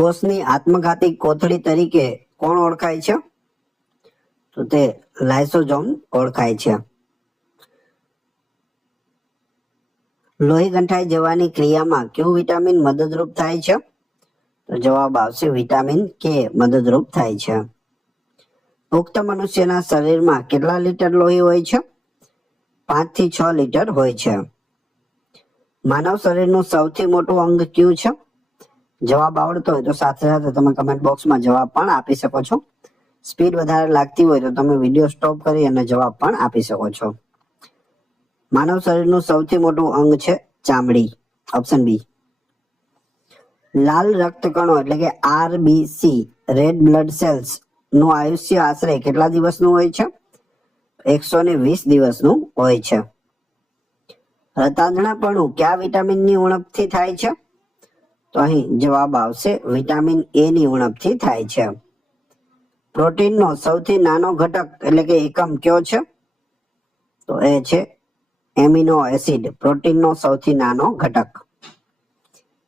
કોષની આત્મઘાતી કોથળી તરીકે કોણ ઓળખાય છે? તો તે લાઇસોઝોમ ઓળખાય છે. લોહી ગંઠાઈ જવાની ક્રિયામાં કયું વિટામિન મદદરૂપ થાય છે? તો જવાબ આવશે વિટામિન કે મદદરૂપ થાય છે. પુખ્ત મનુષ્યના શરીરમાં કેટલા લીટર લોહી હોય છે? 5 થી 6 લીટર હોય છે. માનવ શરીરનું સૌથી મોટું અંગ કયું છે? જવાબ આવડતો હોય તો સાથે સાથે તમે કમેન્ટ બોક્સમાં જવાબ પણ આપી શકો છો. સ્પીડ વધારે લાગતી હોય તો તમે વિડીયો સ્ટોપ કરી અને જવાબ પણ આપી શકો છો. માનવ શરીરનું સૌથી મોટું અંગ છે ચામડી. Option B. લાલ રક્તકણો એટલે કે RBC રેડ બ્લડ સેલ્સ નું આયુષ્ય આશરે કેટલા દિવસનું હોય છે? 120 દિવસનું હોય છે. રતાંગણાપણું કયા વિટામિનની ઉણપથી થાય છે? તો અહીં જવાબ આવશે વિટામિન A ની ઉણપથી થાય છે. પ્રોટીનનો સૌથી નાનો ઘટક એટલે કે એકમ કયો છે? તો એ છે એમિનો એસિડ. પ્રોટીનનો સૌથી નાનો ઘટક.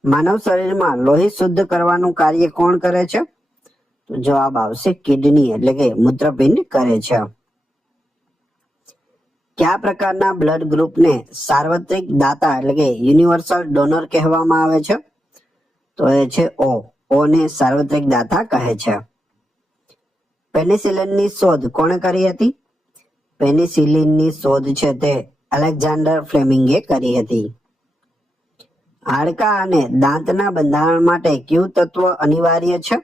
માનવ શરીરમાં લોહી શુદ્ધ કરવાનું કાર્ય કોણ કરે છે? તો જવાબ આવશે કિડની એટલે કે મૂત્રપિંડ કરે છે. કયા પ્રકારના બ્લડ ગ્રુપને સાર્વત્રિક દાતા એટલે કે યુનિવર્સલ ડોનર કહેવામાં આવે છે? તો એ છે O ને સાર્વત્રિક દાતા કહે છે. પેનિસિલિનની શોધ કોણે કરી હતી? પેનિસિલિનની શોધ છે તે અલેક્ઝાન્ડર ફ્લેમિંગે કરી હતી. હાડકાં અને દાંતના બંધારણ માટે કયું તત્વ અનિવાર્ય છે?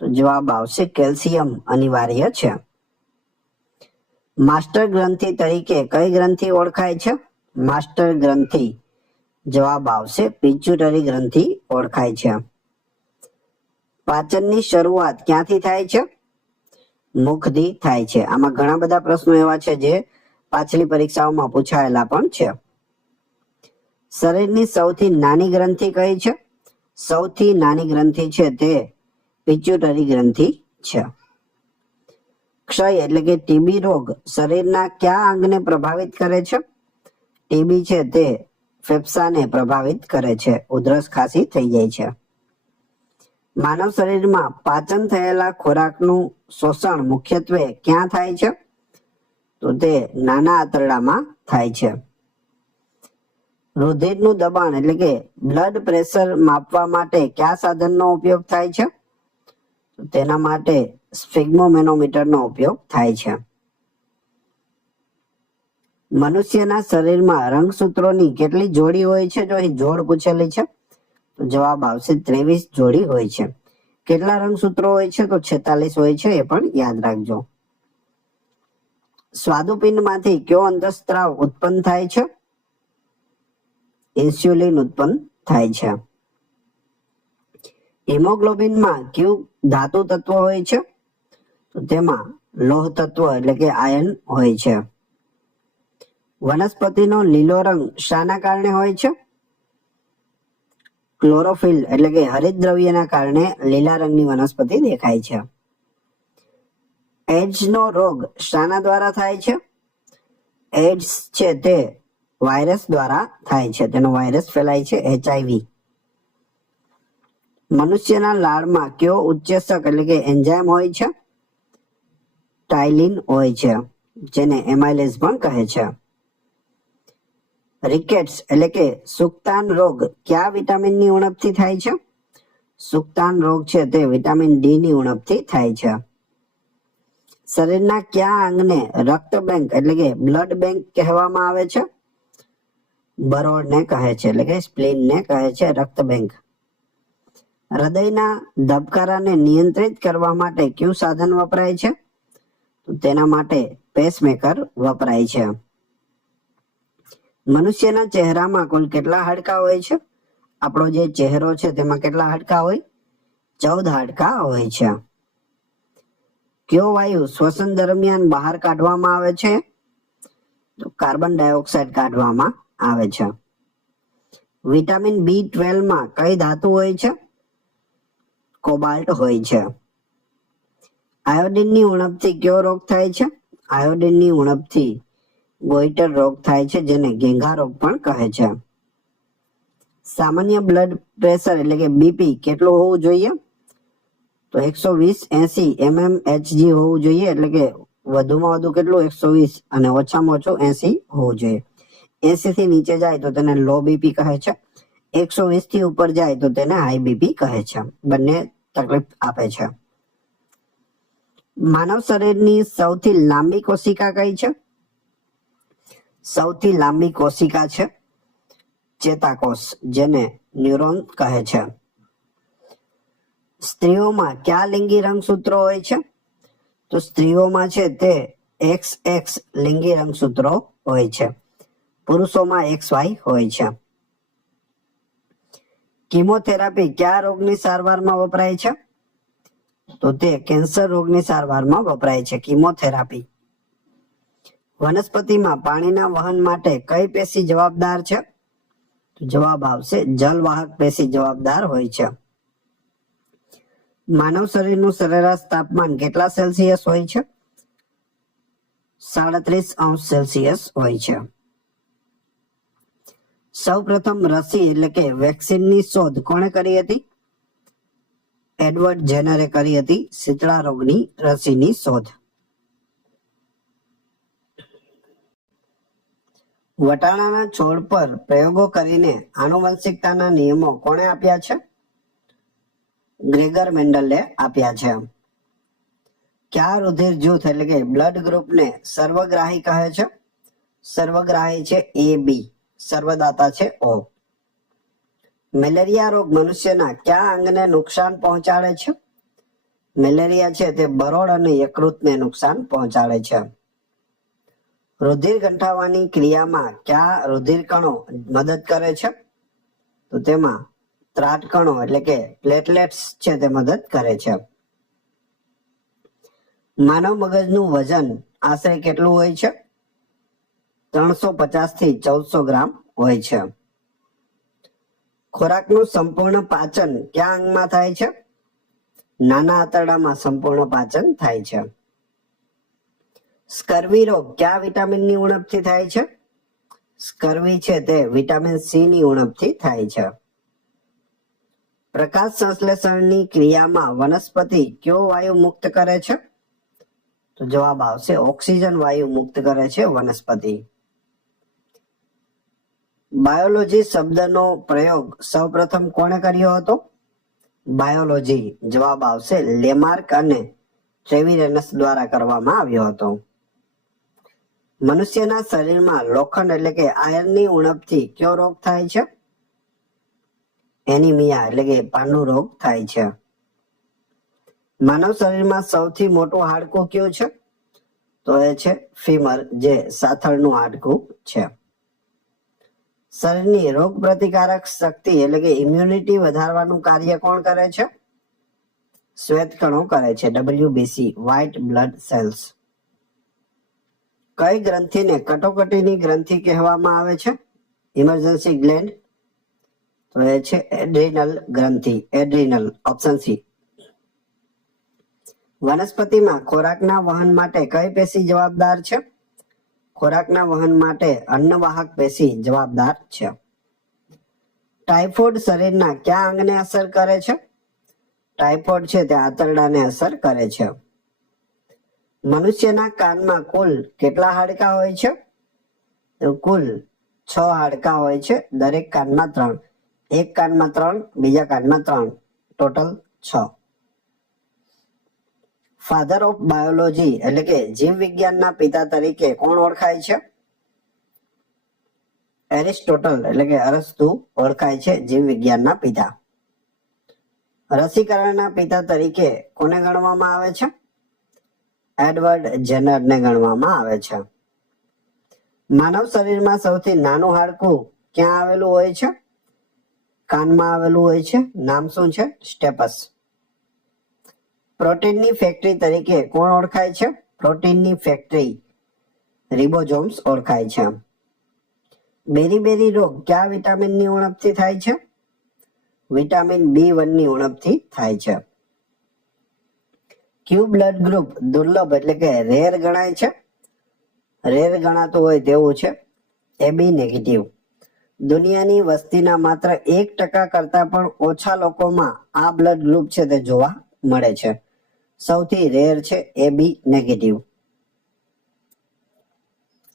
તો જવાબ આવશે કેલ્શિયમ અનિવાર્ય છે. માસ્ટર ગ્રંથિ તરીકે કઈ ગ્રંથિ ઓળખાય છે? માસ્ટર ગ્રંથિ જવાબ આવશે પિચ્યુટરી ગ્રંથિ ઓળખાય છે. પાચનની શરૂઆત ક્યાંથી થાય છે? મુખથી થાય છે. આમાં ઘણા બધા પ્રશ્નો એવા છે જે પાછલી પરીક્ષાઓમાં પૂછાયેલા પણ છે. શરીરની સૌથી નાની ગ્રંથિ કઈ છે? સૌથી નાની ગ્રંથિ છે તે પિચ્યુટરી ગ્રંથિ છે. ક્ષય એટલે કે ટીબી રોગ શરીરના કયા અંગને પ્રભાવિત કરે છે? ટીબી છે તે ફેફસાને પ્રભાવિત કરે છે. ઉધરસ ખાંસી થઈ જાય છે. માનવ શરીરમાં પાચન થયેલા ખોરાકનું શોષણ મુખ્યત્વે ક્યાં થાય છે? તો તે નાના આંતરડામાં થાય છે. રુધિરનું દબાણ એટલે કે બ્લડ પ્રેશર માપવા માટે કયા સાધનનો ઉપયોગ થાય છે? તેના માટે સ્ફિગ્મોમેનોમીટરનો ઉપયોગ થાય છે. મનુષ્યના શરીરમાં રંગસૂત્રોની કેટલી જોડી હોય છે? જો અહીં જોડ પૂછેલી છે તો જવાબ આવશે 23 જોડી હોય છે. કેટલા રંગસૂત્રો હોય છે? તો 46 હોય છે. એ પણ યાદ રાખજો. સ્વાદુપિંડમાંથી કયો અંતઃસ્ત્રાવ ઉત્પન્ન થાય છે? ઇન્સ્યુલિન ઉત્પન્ન થાય છે. હિમોગ્લોબિનમાં કયું ધાતુ તત્વ હોય છે? તો તેમાં લોહ તત્વ એટલે કે આયર્ન હોય છે. વનસ્પતિનો લીલો રંગ શાના કારણે હોય છે? ક્લોરોફિલ એટલે કે હરિતદ્રવ્યના કારણે લીલા રંગની વનસ્પતિ દેખાય છે. એડ્સનો રોગ શાના દ્વારા થાય છે? એડ્સ છે તે વાયરસ દ્વારા થાય છે. તેનો વાયરસ ફેલાય છે HIV. મનુષ્યના લાળમાં કયો ઉત્સેચક એટલે કે એન્ઝાઇમ હોય છે? ટાઇલિન હોય છે, જેને એમાઇલેઝ પણ કહે છે. રિકેટ્સ એટલે કે સુક્તાન રોગ કયા વિટામિનની ઉણપથી થાય છે? સુક્તાન રોગ છે તે વિટામિન D ની ઉણપથી થાય છે. શરીરના કયા અંગને રક્ત બેંક એટલે કે બ્લડ બેંક કહેવામાં આવે છે? બરોળને કહે છે એટલે કે સ્પ્લીનને કહે છે રક્ત બેંક. હૃદયના ધબકારાને નિયંત્રિત કરવા માટે કયું સાધન વપરાય છે? તો તેના માટે પેસમેકર વપરાય છે. મનુષ્યના ચહેરામાં કુલ કેટલા હાડકાં હોય છે? આપણો જે ચહેરો છે તેમાં કેટલા હાડકાં હોય? 14 હાડકાં હોય છે. કયો વાયુ શ્વસન દરમિયાન બહાર કાઢવામાં આવે છે? તો કાર્બન ડાયોક્સાઇડ કાઢવામાં આવે છે. વિટામિન B12 માં કઈ ધાતુ હોય છે? કોબાલ્ટ હોય છે. આયોડિનની ઉણપથી કયો રોગ થાય છે? આયોડિનની ઉણપથી ગોઈટર રોગ થાય છે, જેને ઘેંઘા રોગ પણ કહે છે. સામાન્ય બ્લડ પ્રેશર એટલે કે બીપી કેટલું હોવું જોઈએ? તો 120/80 mmHg હોવું જોઈએ, એટલે કે વધુમાં વધુ કેટલું 120 અને ઓછામાં ઓછું 80 હોવું જોઈએ. 80 થી નીચે જાય તો તેને લો બીપી કહે છે, 120 થી ઉપર જાય તો તેને હાઈ બીપી કહે છે. બંને તકલીફ આપે છે. માનવ શરીરની સૌથી લાંબી કોશિકા કઈ છે? સૌથી લાંબી કોશિકા છે ચેતાકોષ, જેને ન્યુરોન કહે છે. સ્ત્રીઓમાં કયા લિંગી રંગસૂત્રો હોય છે? તો સ્ત્રીઓમાં છે તે XX લિંગી રંગસૂત્રો હોય છે, પુરુષોમાં XY હોય છે. કિમોથેરાપી કયા રોગની સારવારમાં વપરાય છે? તો તે કેન્સર રોગની સારવારમાં વપરાય છે કિમોથેરાપી. વનસ્પતિમાં પાણીના વહન માટે કઈ પેશી જવાબદાર છે? તો જવાબ આવશે જલવાહક પેશી જવાબદાર હોય છે. માનવ શરીરનું સરેરાશ તાપમાન કેટલા સેલ્સિયસ હોય છે? 37°C હોય છે. સૌપ્રથમ રસી એટલે કે વેક્સિનની શોધ કોણે કરી હતી? એડવર્ડ જેનરે કરી હતી શીતળા રોગની રસીની શોધ. વટાણાના છોડ પર પ્રયોગો કરીને આનુવંશિકતાના નિયમો કોણે આપ્યા છે? ગ્રેગર મેન્ડલે આપ્યા છે. કયા રુધિર જૂથ એટલે કે બ્લડ ગ્રુપને સર્વગ્રાહી કહે છે? સર્વગ્રાહી છે AB, સર્વદાતા છે O. મેલેરિયા રોગ મનુષ્યના કયા અંગને નુકસાન પહોંચાડે છે? મેલેરિયા છે તે બરોળ અને યકૃતને નુકસાન પહોંચાડે છે. રુધિર ગંઠાવાની ક્રિયામાં કયા રુધિર કણો મદદ કરે છે? તો તેમાં ત્રાટકણો એટલે કે પ્લેટલેટ્સ છે તે મદદ કરે છે. માનવ મગજનું વજન આશરે કેટલું હોય છે? 350 થી 1400 ગ્રામ હોય છે. ખોરાકનું સંપૂર્ણ પાચન કયા અંગમાં થાય છે? નાના આંતરડામાં સંપૂર્ણ પાચન થાય છે. સ્કર્વી રોગ કયા વિટામિનની ઉણપથી થાય છે? સ્કર્વી છે તે વિટામિન સી ની ઉણપથી થાય છે. પ્રકાશ સંશ્લેષણની ક્રિયામાં વનસ્પતિ કયો વાયુ મુક્ત કરે છે? તો જવાબ આવશે ઓક્સિજન વાયુ મુક્ત કરે છે વનસ્પતિ. બાયોલોજી શબ્દનો પ્રયોગ સૌપ્રથમ કોણે કર્યો હતો? બાયોલોજી જવાબ આવશે લેમાર્ક અને ટ્રેવિરેનસ દ્વારા કરવામાં આવ્યો હતો. મનુષ્યના શરીરમાં લોખંડ એટલે કે આયર્નની ઉણપથી કયો રોગ થાય છે? એનિમિયા એટલે કે પાંડુ રોગ થાય છે. માનવ શરીરમાં સૌથી મોટું હાડકું કયું છે? તો એ છે ફીમર, જે સાથળનું હાડકું છે. શરીરની રોગ પ્રતિકારક શક્તિ એટલે કે ઇમ્યુનિટી વધારવાનું કાર્ય કોણ કરે છે? શ્વેતકણો કરે છે, WBC, વ્હાઇટ બ્લડ સેલ્સ. કઈ ગ્રંથિને કટોકટીની ગ્રંથિ કહેવામાં આવે છે? Emergency gland. તો એ છે એડ્રિનલ ગ્રંથિ, એડ્રિનલ, ઓપ્શન સી. વનસ્પતિમાં ખોરાકના વહન માટે કઈ પેશી જવાબદાર છે? ખોરાકના વહન માટે અન્નવાહક પેશી જવાબદાર છે. ટાઇફોઇડ શરીરના કયા અંગને અસર કરે છે? ટાઇફોઇડ છે તે આંતરડાને અસર કરે છે. મનુષ્યના કાનમાં કુલ કેટલા હાડકાં હોય છે? તો કુલ 6 હાડકાં હોય છે, દરેક કાનમાં 3. એક કાનમાં 3, બીજા કાનમાં 3, ટોટલ 6. ફાધર ઓફ બાયોલોજી એટલે કે જીવ વિજ્ઞાનના પિતા તરીકે કોણ ઓળખાય છે? એરિસ્ટોટલ એટલે કે અરસ્તુ ઓળખાય છે જીવ વિજ્ઞાનના પિતા. રસીકરણના પિતા તરીકે કોને ગણવામાં આવે છે? એડવર્ડ જેનરને ગણવામાં આવે છે. માનવ શરીરમાં સૌથી નાનું હાડકું ક્યાં આવેલું હોય છે? કાનમાં આવેલું હોય છે. નામ શું છે? સ્ટેપસ. પ્રોટીનની ફેક્ટરી તરીકે કોણ ઓળખાય છે? પ્રોટીનની ફેક્ટરી રિબોઝોમ્સ ઓળખાય છે. બેરી રોગ કયા વિટામિનની ઉણપથી થાય છે? વિટામિન B1 ની ઉણપથી થાય છે. ક્યુ બ્લડ ગ્રુપ દુર્લભ એટલે કે રેર ગણાય છે? રેર ગણાતું હોય તેવું છે AB નેગેટિવ. દુનિયાની વસ્તીના માત્ર 1% કરતા પણ ઓછા લોકોમાં આ બ્લડ ગ્રુપ છે તે જોવા મળે છે. સૌથી રેર છે AB નેગેટિવ.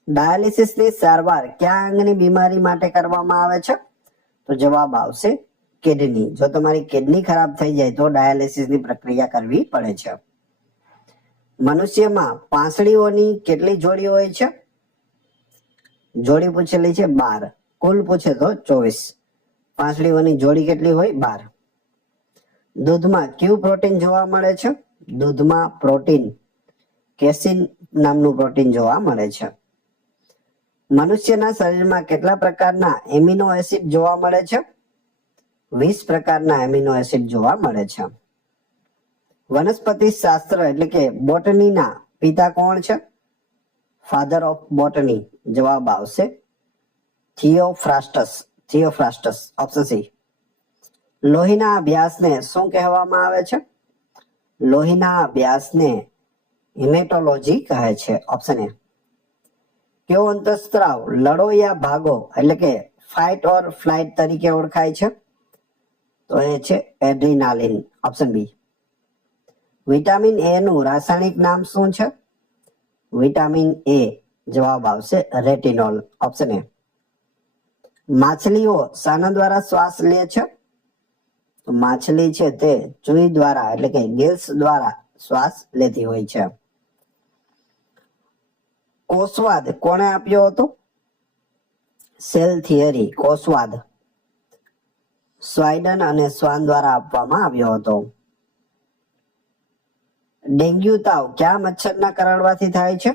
ડાયાલિસિસની સારવાર કયા અંગની બીમારી માટે કરવામાં આવે છે? તો જવાબ આવશે કિડની. જો તમારી કિડની ખરાબ થઈ જાય તો ડાયાલિસિસની પ્રક્રિયા કરવી પડે છે. મનુષ્યમાં પાંસળીઓની કેટલી જોડી હોય છે? જોડી પૂછેલી છે 12. કુલ પૂછે તો 24. પાંસળીઓની જોડી કેટલી હોય? 12. દૂધમાં કયું પ્રોટીન જોવા મળે છે? દૂધમાં પ્રોટીન કેસીન નામનું પ્રોટીન જોવા મળે છે. મનુષ્યના શરીરમાં કેટલા પ્રકારના એમિનો એસિડ જોવા મળે છે? 20 પ્રકારના એમિનો એસિડ જોવા મળે છે. વનસ્પતિ શાસ્ત્ર એટલે કે બોટનીના પિતા કોણ છે? Father of botany. જવાબ આવશે થિયોફ્રાસ્ટસ. થિયોફ્રાસ્ટસ. Option C. લોહીના અભ્યાસને શું કહેવામાં આવે છે? લોહીના અભ્યાસને હિમેટોલોજી કહે છે. Option A. કયો અંતઃસ્ત્રાવ લડો યા ભાગો એટલે કે ફાઇટ ઓર ફ્લાઇટ તરીકે ઓળખાય છે? તો એ છે adrenaline. Option B. Vitamin A નું રાસાયણિક નામ શું છે? Vitamin A. જવાબ આવશે રેટિનોલ. Option A. માછલીઓ શાના દ્વારા શ્વાસ લે છે? તો માછલી છે તે ચૂઈ દ્વારા એટલે કે ગિલ્સ દ્વારા શ્વાસ લેતી હોય છે. કોષવાદ કોણે આપ્યો હતો? Cell theory. કોષવાદ સ્વાઇડન અને સ્વાન દ્વારા આપવામાં આવ્યો હતો. ડેન્ગ્યુ તાવ કયા મચ્છરના કરડવાથી થાય છે?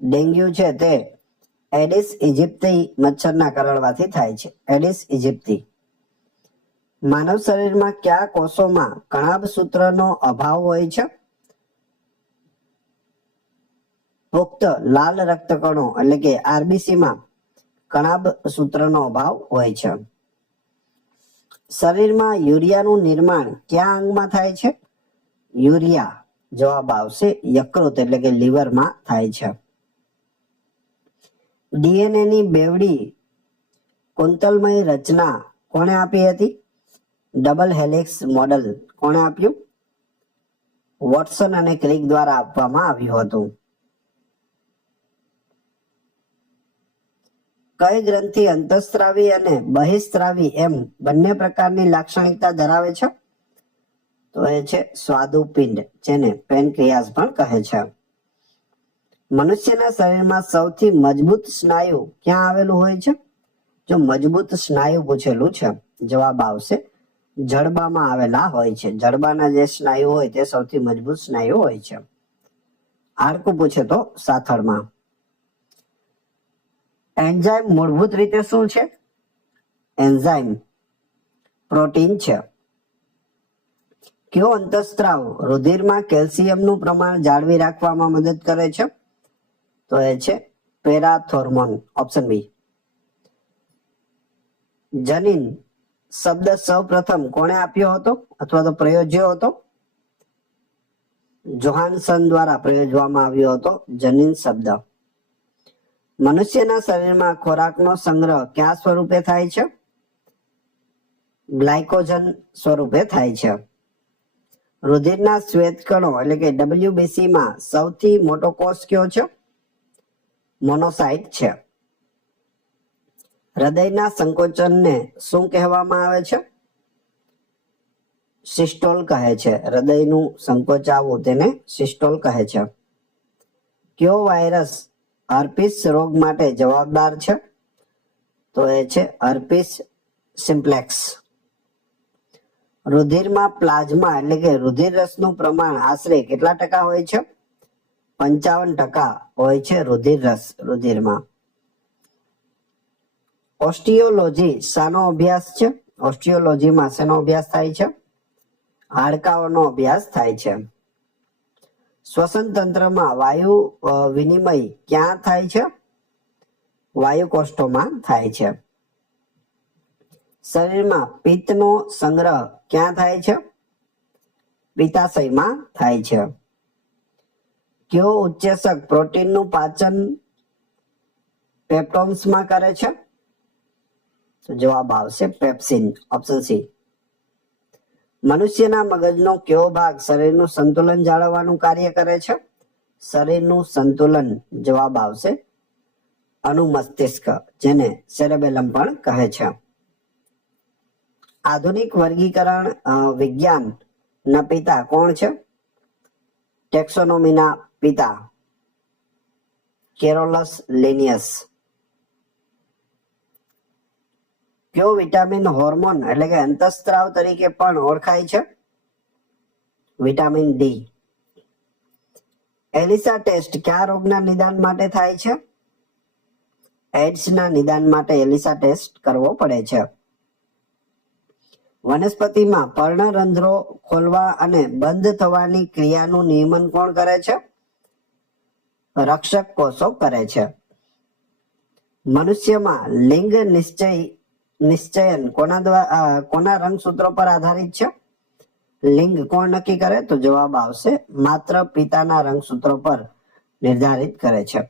ડેન્ગ્યુ છે તે એડિસ ઇજિપ્તી મચ્છરના કરડવાથી થાય છે. એડિસ ઇજિપ્તી. માનવ શરીરમાં કયા કોષોમાં કણાભ સૂત્રનો અભાવ હોય છે? પુખ્ત લાલ રક્તકણો એટલે કે આરબીસી માં કણાભ સૂત્રનો અભાવ હોય છે. શરીરમાં યુરિયાનું નિર્માણ કયા અંગમાં થાય છે? યુરિયા. જવાબ આવશે યકૃત એટલે કે લીવરમાં થાય છે. ડીએનએ ની બેવડી કુંતલમય રચના કોણે આપી હતી? ડબલ હેલિક્સ મોડલ કોણે આપ્યું? વોટસન અને ક્રિક દ્વારા આપવામાં આવ્યું હતું. કઈ ગ્રંથિ અંતઃસ્ત્રાવી અને બહિસ્ત્રાવી એમ બંને પ્રકારની લાક્ષણિકતા ધરાવે છે? તો એ છે સ્વાદુપિંડ, જેને પેનક્રિયાસ પણ કહે છે. મનુષ્યના શરીરમાં સૌથી મજબૂત સ્નાયુ ક્યાં આવેલું હોય છે? જો મજબૂત સ્નાયુ પૂછેલું છે, જવાબ આવશે જડબામાં આવેલા હોય છે. જડબાના જે સ્નાયુ હોય તે સૌથી મજબૂત સ્નાયુ હોય છે. હાડકું પૂછે તો સાથળમાં. એન્ઝાઇમ મૂળભૂત રીતે શું છે? એન્ઝાઇમ પ્રોટીન છે. કયો અંતઃસ્ત્રાવ રુધિરમાં કેલ્શિયમનું પ્રમાણ જાળવી રાખવામાં મદદ કરે છે? તો એ છે પેરાથોર્મોન. Option B. જનીન શબ્દ સૌપ્રથમ કોણે આપ્યો હતો અથવા તો પ્રયોજ્યો હતો? જોહાનસન દ્વારા પ્રયોજવામાં આવ્યો હતો જનીન શબ્દ. મનુષ્યના શરીરમાં ખોરાકનો સંગ્રહ કયા સ્વરૂપે થાય છે? ગ્લાયકોજન સ્વરૂપે થાય છે. રુધિરના શ્વેતકણો એટલે કે WBC માં સૌથી મોટો કોષ કયો છે? મોનોસાઇટ છે. હૃદયના સંકોચનને શું કહેવામાં આવે છે? સિસ્ટોલ કહે છે. હૃદયનું સંકોચાવવું તેને સિસ્ટોલ કહે છે. કયો વાયરસ હર્પીસ રોગ માટે જવાબદાર છે? તો એ છે હર્પીસ સિમ્પ્લેક્સ. રુધિરમાં પ્લાઝમા એટલે કે રુધિર રસનું પ્રમાણ આશરે કેટલા ટકા હોય છે? 55% હોય છે રુધિર રસ રુધિરમાં. ઓસ્ટિયોલોજી શાનો અભ્યાસ છે? ઓસ્ટિયોલોજીમાં શેનો અભ્યાસ થાય છે? હાડકાઓનો અભ્યાસ થાય છે. શ્વસન તંત્રમાં વાયુ વિનિમય ક્યાં થાય છે? વાયુ કોષ્ઠોમાં થાય છે. શરીરમાં પિત્તનો સંગ્રહ ક્યાં થાય છે? પિત્તાશયમાં થાય છે. કયો ઉત્સેચક પ્રોટીનનું પાચન પેપ્ટોન્સમાં કરે છે? તો જવાબ આવશે પેપ્સિન, ઓપ્શન સી. મનુષ્યના મગજનો કયો ભાગ શરીરનું સંતુલન જાળવવાનું કાર્ય કરે છે? શરીરનું સંતુલન, જવાબ આવશે અનુમસ્તિષ્ક, જેને સેરેબેલમ પણ કહે છે. આધુનિક વર્ગીકરણ વિજ્ઞાન ના પિતા કોણ છે? ટેક્સોનોમીના પિતા કેરોલસ લિનિયસ. કયો વિટામિન હોર્મોન એટલે કે અંતઃસ્ત્રાવ તરીકે પણ ઓળખાય છે? Vitamin D. એલિસા ટેસ્ટ કયા રોગના નિદાન માટે થાય છે? એડ્સના નિદાન માટે એલિસા ટેસ્ટ કરવો પડે છે. વનસ્પતિમાં પર્ણરંધ્રો ખોલવા અને બંધ થવાની ક્રિયાનું નિયમન કોણ કરે છે? રક્ષક કોષો કરે છે. મનુષ્યમાં લિંગ નિશ્ચયન કોના રંગસૂત્રો પર આધારિત છે? લિંગ કોણ નક્કી કરે? તો જવાબ આવશે માત્ર પિતાના રંગસૂત્રો પર નિર્ધારિત કરે છે.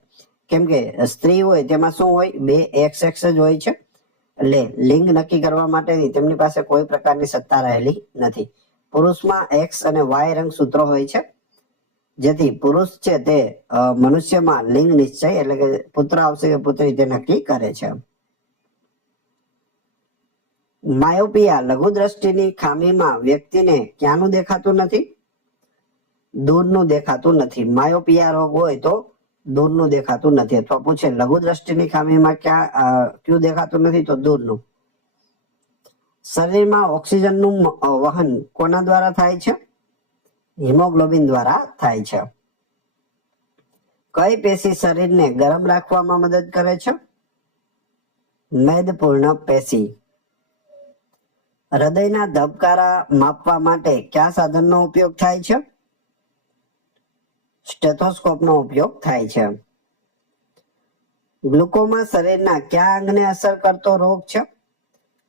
કેમ કે સ્ત્રી હોય તેમાં શું હોય? બે એક્સ જ હોય છે, એટલે લિંગ નક્કી કરવા માટેની તેમની પાસે કોઈ પ્રકારની સત્તા રહેલી નથી. પુરુષમાં એક્સ અને વાય રંગસૂત્રો હોય છે, જેથી પુરુષ છે તે મનુષ્યમાં લિંગ નિશ્ચય એટલે કે પુત્ર આવશે કે પુત્રી તે નક્કી કરે છે. માયોપિયા લઘુ દ્રષ્ટિની ખામીમાં વ્યક્તિને ક્યાંનું દેખાતું નથી? દૂરનું દેખાતું નથી. માયોપિયા રોગ હોય તો દૂરનું દેખાતું નથી, અથવા પૂછે લઘુ દ્રષ્ટિની ખામીમાં ક્યાં દેખાતું નથી? તો દૂરનું. શરીરમાં ઓક્સિજનનું વહન કોના દ્વારા થાય છે? હિમોગ્લોબિન દ્વારા થાય છે. કઈ પેશી શરીરને ગરમ રાખવામાં મદદ કરે છે? મેદપૂર્ણ પેશી. હૃદયના ધબકારા માપવા માટે કયા સાધનનો ઉપયોગ થાય છે? સ્ટેથોસ્કોપનો ઉપયોગ થાય છે. ગ્લુકોમા શરીરના કયા અંગને અસર કરતો રોગ છે?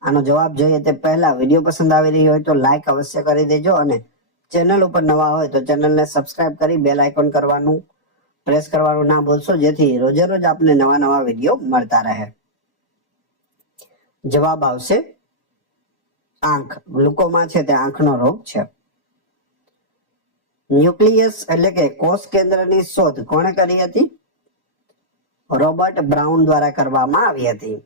આનો જવાબ જોઈએ તે પહેલા વિડીયો પસંદ આવી રહી હોય તો લાઈક અવશ્ય કરી દેજો, અને ચેનલ ઉપર નવા હોય તો ચેનલને સબસ્ક્રાઇબ કરી બેલ આઇકોન પ્રેસ કરવાનું ના ભૂલશો, જેથી રોજે રોજ આપને નવા વિડીયો મળતા રહે. જવાબ આવશે આંખ. ગ્લુકોમા છે તે આંખનો રોગ છે. ન્યુક્લિયસ એટલે કે કોષ કેન્દ્રની શોધ કોણે કરી હતી? રોબર્ટ બ્રાઉન દ્વારા કરવામાં આવી હતી.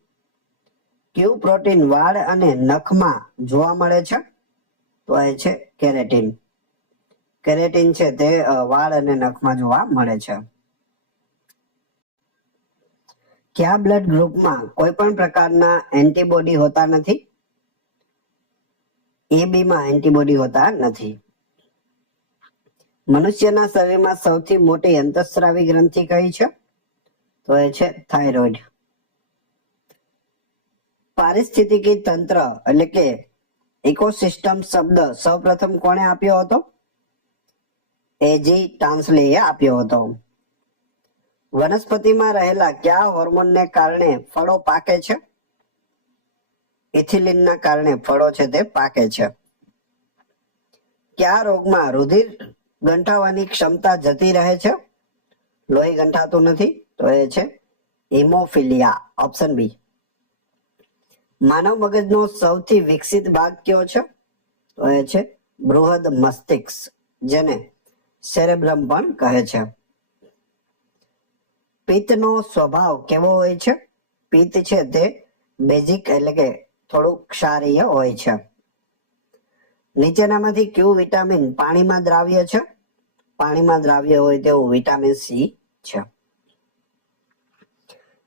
કયું પ્રોટીન વાળ અને નખમાં જોવા મળે છે? તો એ છે કેરેટીન. કેરેટીન છે તે વાળ અને નખમાં જોવા મળે છે. કયા બ્લડ ગ્રુપમાં કોઈ પણ પ્રકારના એન્ટીબોડી હોતા નથી? AB માં એન્ટીબોડી હોતા નથી. મનુષ્યના શરીરમાં સૌથી મોટી અંતઃસ્રાવી ગ્રંથિ કઈ છે? તો એ છે થાઇરોઇડ. પારિસ્થિતિકી તંત્ર એટલે કે ઇકોસિસ્ટમ શબ્દ સૌપ્રથમ કોણે આપ્યો હતો? એજી ટાન્સલેએ આપ્યો હતો. વનસ્પતિમાં રહેલા કયા હોર્મોનને કારણે ફળો પાકે છે? ઇથિલિનના કારણે ફળો છે તે પાકે છે. કયા રોગમાં રુધિર ગંઠાવાની ક્ષમતા જતી રહે છે? લોહી ગંઠાતું નથી, તો એ છે હિમોફિલિયા, ઓપ્શન બી. માનવ મગજનો સૌથી વિકસિત ભાગ કયો છે? તો એ છે બૃહદ મસ્તિષ્ક, જેને સેરેબ્રમ પણ કહે છે. પિત્તનો સ્વભાવ કેવો હોય છે? પિત્ત છે તે બેઝિક એટલે કે થોડું ક્ષારીય હોય છે. નીચેનામાંથી કયું વિટામિન પાણીમાં દ્રાવ્ય છે? પાણીમાં દ્રાવ્ય હોય તેવું વિટામિન સી છે.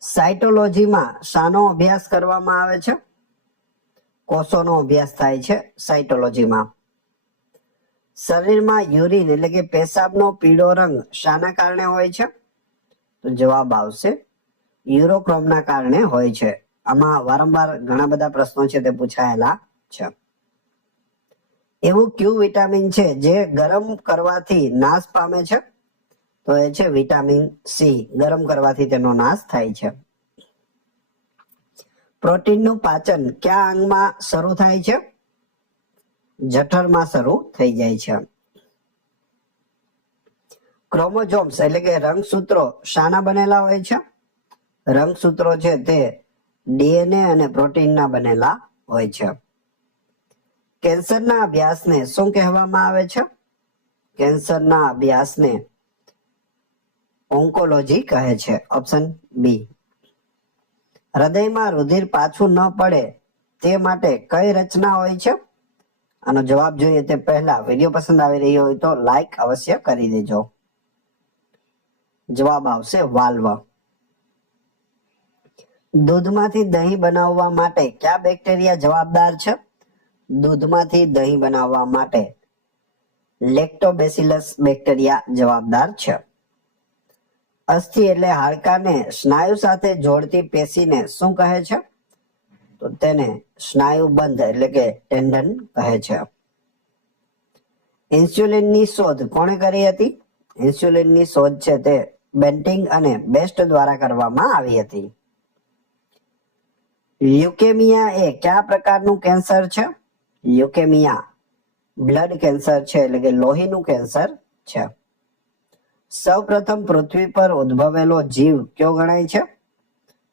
સાયટોલોજીમાં શાનો અભ્યાસ કરવામાં આવે છે? કોષોનો અભ્યાસ થાય છે સાયટોલોજીમાં. શરીરમાં યુરિન એટલે કે પેશાબનો પીળો રંગ શાના કારણે હોય છે? તો જવાબ આવશે યુરોક્રોમના કારણે હોય છે. આમાં વારંવાર ઘણા બધા પ્રશ્નો છે તે પૂછાયેલા છે. એવું કયું વિટામિન છે જે ગરમ કરવાથી નાશ પામે છે? તો એ છે વિટામિન સી. ગરમ કરવાથી તેનો નાશ થાય છે. પ્રોટીનનું પાચન કયા અંગમાં શરૂ થાય છે? જઠરમાં શરૂ થઈ જાય છે. ક્રોમોઝોમ્સ એટલે કે રંગસૂત્રો શાના બનેલા હોય છે? રંગસૂત્રો છે તે ડીએનએ અને પ્રોટીનના બનેલા હોય છે. કેન્સરના અભ્યાસને શું કહેવામાં આવે છે? કેન્સરના અભ્યાસને ઓન્કોલોજી કહે છે. Option B. હૃદયમાં રુધિર પાછું ન પડે તે માટે કઈ રચના હોય છે? આનો જવાબ જોઈએ તે પહેલા વિડીયો પસંદ આવી રહ્યો હોય તો લાઈક અવશ્ય કરી દેજો. જવાબ આવશે વાલ્વ. દૂધમાંથી દહીં બનાવવા માટે કયા બેક્ટેરિયા જવાબદાર છે? દૂધમાંથી દહીં બનાવવા માટે લેક્ટોબેસિલસ બેક્ટેરિયા જવાબદાર છે. અસ્થિ એટલે હાડકાને સ્નાયુ સાથે જોડતી પેશીને શું કહે છે? તો તેને સ્નાયુબંધ એટલે કે ટેન્ડન કહે છે. ઇન્સ્યુલિનની શોધ કોણે કરી હતી? ઇન્સ્યુલિનની શોધ છે તે બેન્ટિંગ અને બેસ્ટ દ્વારા કરવામાં આવી હતી. લ્યુકેમિયા એ કયા પ્રકારનું કેન્સર છે? લ્યુકેમિયા બ્લડ કેન્સર છે એટલે કે લોહીનું કેન્સર છે. સૌપ્રથમ પૃથ્વી પર ઉદ્ભવેલો જીવ કયો ગણાય છે?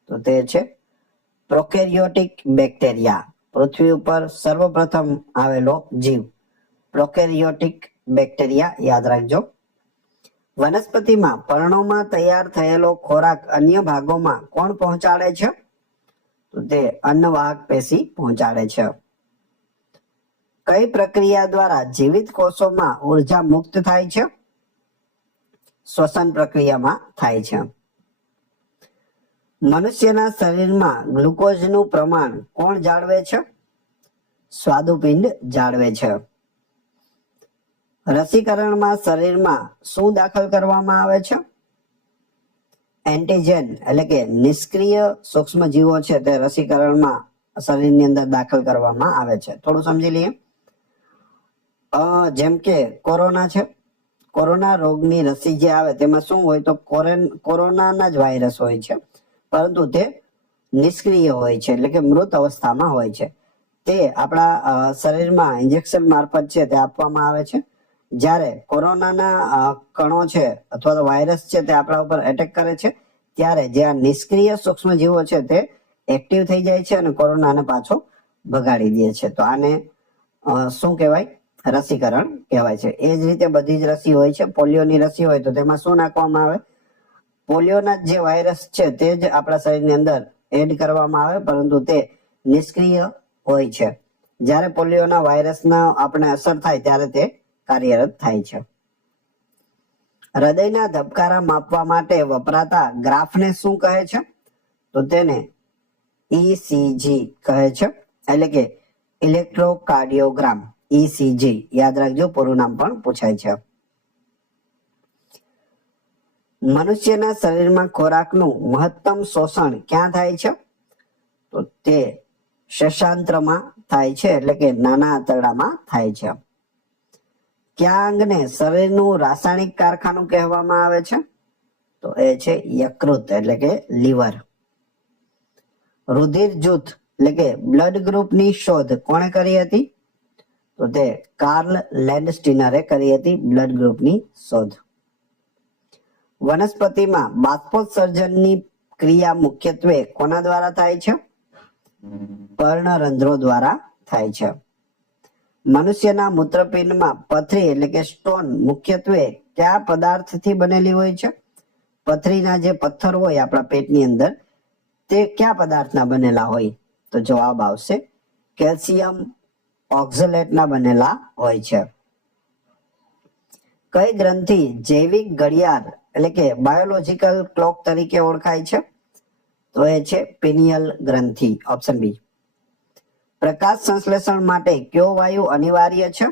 તો તે છે પ્રોકેરિયોટિક બેક્ટેરિયા. પૃથ્વી ઉપર સર્વપ્રથમ આવેલો જીવ પ્રોકેરિયોટિક બેક્ટેરિયા યાદ રાખજો. વનસ્પતિમાં પર્ણોમાં તૈયાર થયેલો ખોરાક અન્ય ભાગોમાં કોણ પહોંચાડે છે? તો તે અન્નવાહક પેશી પહોંચાડે છે. કઈ પ્રક્રિયા દ્વારા જીવિત કોષોમાં ઉર્જા મુક્ત થાય છે? શ્વસન પ્રક્રિયામાં થાય છે. મનુષ્યના શરીરમાં ગ્લુકોઝનું પ્રમાણ કોણ જાળવે છે? સ્વાદુપિંડ જાળવે છે. રસીકરણમાં શરીરમાં શું દાખલ કરવામાં આવે છે? એન્ટીજેન એટલે કે નિષ્ક્રિય સૂક્ષ્મજીવો છે તે રસીકરણમાં શરીરની અંદર દાખલ કરવામાં આવે છે. થોડું સમજી લઈએ. જેમ કે કોરોના છે. કોરોના રોગની રસી જે આવે તેમાં શું હોય તો કોરોનાના જ વાયરસ હોય છે, પરંતુ તે નિષ્ક્રિય હોય છે એટલે કે મૃત અવસ્થામાં હોય છે. તે આપણા શરીરમાં ઇન્જેક્શન મારફત છે તે આપવામાં આવે છે. જ્યારે કોરોનાના કણો છે અથવા તો વાયરસ છે તે આપણા ઉપર એટેક કરે છે ત્યારે જે આ નિષ્ક્રિય સૂક્ષ્મજીવો છે તે એક્ટિવ થઈ જાય છે અને કોરોનાને પાછો ભગાડી દે છે. તો આને શું કહેવાય? રસીકરણ કહેવાય છે. એ જ રીતે બધી જ રસી હોય છે. પોલિયોની રસી હોય તો તેમાં શું નાખવામાં આવે? પોલિયોના જે વાયરસ છે તે જ આપણા શરીરની અંદર એડ કરવામાં આવે, પરંતુ તે નિષ્ક્રિય હોય છે. જ્યારે પોલિયોના વાયરસના આપણે અસર થાય ત્યારે તે કાર્યરત થાય છે. હૃદયના ધબકારા માપવા માટે વપરાતા ગ્રાફને શું કહે છે? તો તેને ECG કહે છે, એટલે કે ઇલેક્ટ્રોકાર્ડિયોગ્રામ. ECG યાદ રાખજો, પૂરું નામ પણ પૂછાય છે. મનુષ્યના શરીરમાં ખોરાકનું મહત્તમ શોષણ ક્યાં થાય છે? તો તે શેષાંત્રમાં થાય છે, એટલે કે નાના આંતરડામાં થાય છે. કયા અંગને શરીરનું રાસાયણિક કારખાનું કહેવામાં આવે છે? તો એ છે યકૃત એટલે કે લીવર. રુધિર જૂથ એટલે કે બ્લડ ગ્રુપની શોધ કોણે કરી હતી? તો તે કાર્લ લેન્ડસ્ટીનરે કરી હતી બ્લડ ગ્રુપની શોધ. વનસ્પતિમાં બાષ્પોત્સર્જનની ક્રિયા મુખ્યત્વે કોના દ્વારા થાય છે? પર્ણરંધ્રો દ્વારા થાય છે. મનુષ્યના મૂત્રપિંડમાં પથરી એટલે કે સ્ટોન મુખ્યત્વે કયા પદાર્થથી બનેલી હોય છે? પથરીના જે પથ્થર હોય આપણા પેટની અંદર તે કયા પદાર્થના બનેલા હોય? તો જવાબ આવશે કેલ્શિયમ ઓક્ઝલેટના બનેલા હોય છે. કઈ ગ્રંથિ જૈવિક ઘડિયાળ એટલે કે બાયોલોજીકલ ક્લોક તરીકે ઓળખાય છે? તો એ છે પિનિયલ ગ્રંથિ. Option B. પ્રકાશ સંશ્લેષણ માટે કયો વાયુ અનિવાર્ય છે?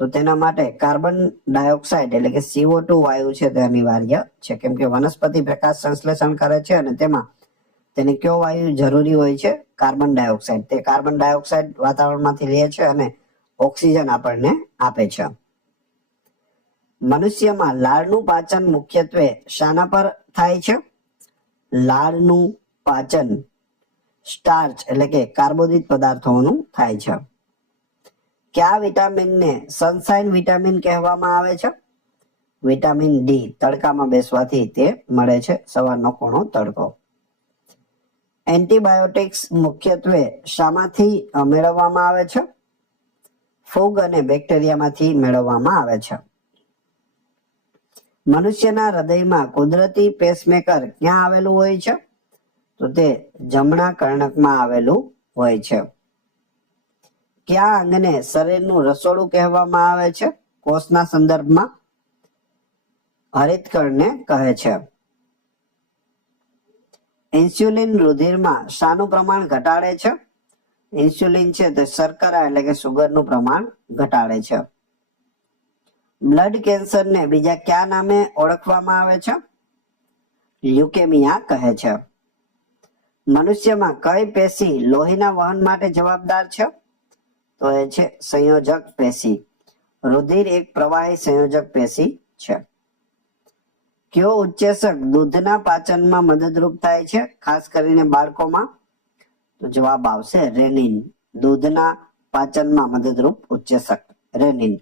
તો તેના માટે કાર્બન ડાયોક્સાઇડ એટલે કે CO2 વાયુ છે તે અનિવાર્ય છે, કેમ કે વનસ્પતિ પ્રકાશ સંશ્લેષણ કરે છે અને તેમાં તેને કયો વાયુ જરૂરી હોય છે? Carbon dioxide. તે કાર્બન ડાયોક્સાઇડ વાતાવરણમાંથી લે છે અને ઓક્સિજન આપણને આપે છે. મનુષ્યમાં લાળનું પાચન મુખ્યત્વે શાના પર થાય છે? લાળનું પાચન સ્ટાર્ચ એટલે કે કાર્બોદિત પદાર્થોનું થાય છે. કયા વિટામિનને સનશાઇન વિટામિન કહેવામાં આવે છે? Vitamin D. તડકામાં બેસવાથી તે મળે છે, સવારનો કોણો તડકો. એન્ટીબાયોટિક્સ મુખ્યત્વે શામાંથી મેળવવામાં આવે છે? ફૂગ અને બેક્ટેરિયામાંથી મેળવવામાં આવે છે. મનુષ્યના હૃદયમાં કુદરતી પેસમેકર ક્યાં આવેલું હોય છે? તો તે જમણા કર્ણકમાં આવેલું હોય છે. કયા અંગને શરીરનું રસોડું કહેવામાં આવે છે? કોષના સંદર્ભમાં હરિતકણને કહે છે. ઇન્સ્યુલિન રુધિરમાં શાનું પ્રમાણ ઘટાડે છે? ઇન્સ્યુલિન છે તે શર્કરા એટલે કે સુગરનું પ્રમાણ ઘટાડે છે. બ્લડ કેન્સરને બીજા કયા નામે ઓળખવામાં આવે છે? લ્યુકેમિયા કહે છે. મનુષ્યમાં કઈ પેશી લોહીના વહન માટે જવાબદાર છે? તો એ છે સંયોજક પેશી. રુધિર એક પ્રવાહી સંયોજક પેશી છે. કયો ઉત્સેચક દૂધના પાચનમાં મદદરૂપ થાય છે, ખાસ કરીને બાળકોમાં? તો જવાબ આવશે રેનિન. દૂધના પાચનમાં મદદરૂપ ઉત્સેચક રેનિન.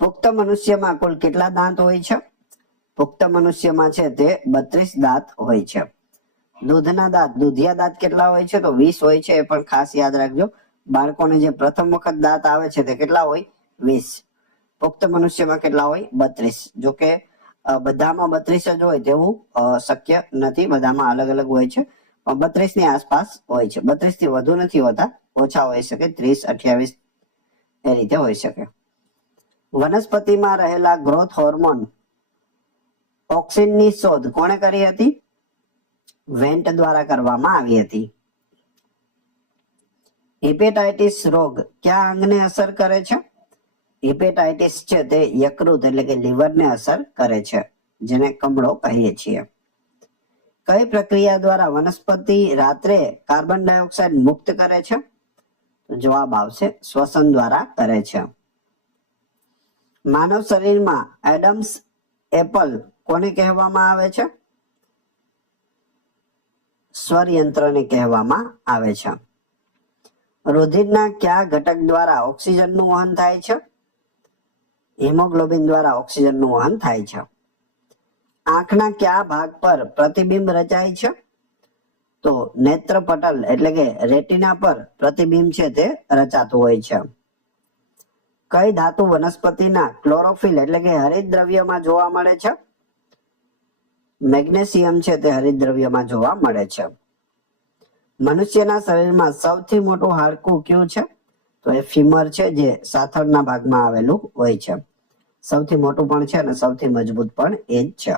પુખ્ત મનુષ્યમાં કુલ કેટલા દાંત હોય છે? પુખ્ત મનુષ્યમાં છે તે 32 દાંત હોય છે. દૂધના દાંત, દૂધિયા દાંત કેટલા હોય છે? તો 20 હોય છે. એ પણ ખાસ યાદ રાખજો. બાળકોને જે પ્રથમ વખત દાંત આવે છે તે કેટલા હોય? 20. પુખ્ત મનુષ્યમાં કેટલા હોય? 32. જો કે બધામાં 32 જ હોય તેવું શક્ય નથી, બધામાં અલગ અલગ હોય છે. 32 ની આસપાસ હોય છે. 32 થી વધુ નથી હોતા, ઓછા હોઈ શકે, 30, 28 એ રીતે હોઈ શકે. વનસ્પતિમાં રહેલા ગ્રોથ હોર્મોન ઓક્સિનની શોધ કોણે કરી હતી? વેન્ટ દ્વારા કરવામાં આવી હતી. હિપેટાઇટિસ રોગ કયા અંગને અસર કરે છે? હિપેટાઇટિસ છે તે યકૃત એટલે કે લીવરને અસર કરે છે, જેને કમળો કહીએ છીએ. કઈ પ્રક્રિયા દ્વારા વનસ્પતિ રાત્રે કાર્બન ડાયોક્સાઇડ મુક્ત કરે છે? જવાબ આવશે શ્વસન દ્વારા કરે છે. માનવ શરીરમાં એડમ્સ એપલ કોને કહેવામાં આવે છે? સ્વર યંત્રને કહેવામાં આવે છે. રુધિરના કયા ઘટક દ્વારા ઓક્સિજનનું વહન થાય છે? હિમોગ્લોબિન દ્વારા ઓક્સિજનનું વહન થાય છે. આંખના કયા ભાગ પર પ્રતિબિંબ રચાય છે? તો નેત્રપટલ એટલે કે રેટિના પર પ્રતિબિંબ છે તે રચાતું હોય છે. કઈ ધાતુ વનસ્પતિના ક્લોરોફિલ એટલે કે હરિતદ્રવ્યમાં જોવા મળે છે? મેગ્નેશિયમ છે તે હરિતદ્રવ્યમાં જોવા મળે છે. મનુષ્યના શરીરમાં સૌથી મોટું હાડકું કયું છે? તો એ ફીમર છે, જે સાથળના ભાગમાં આવેલું હોય છે. સૌથી મોટું પણ છે અને સૌથી મજબૂત પણ એ જ છે.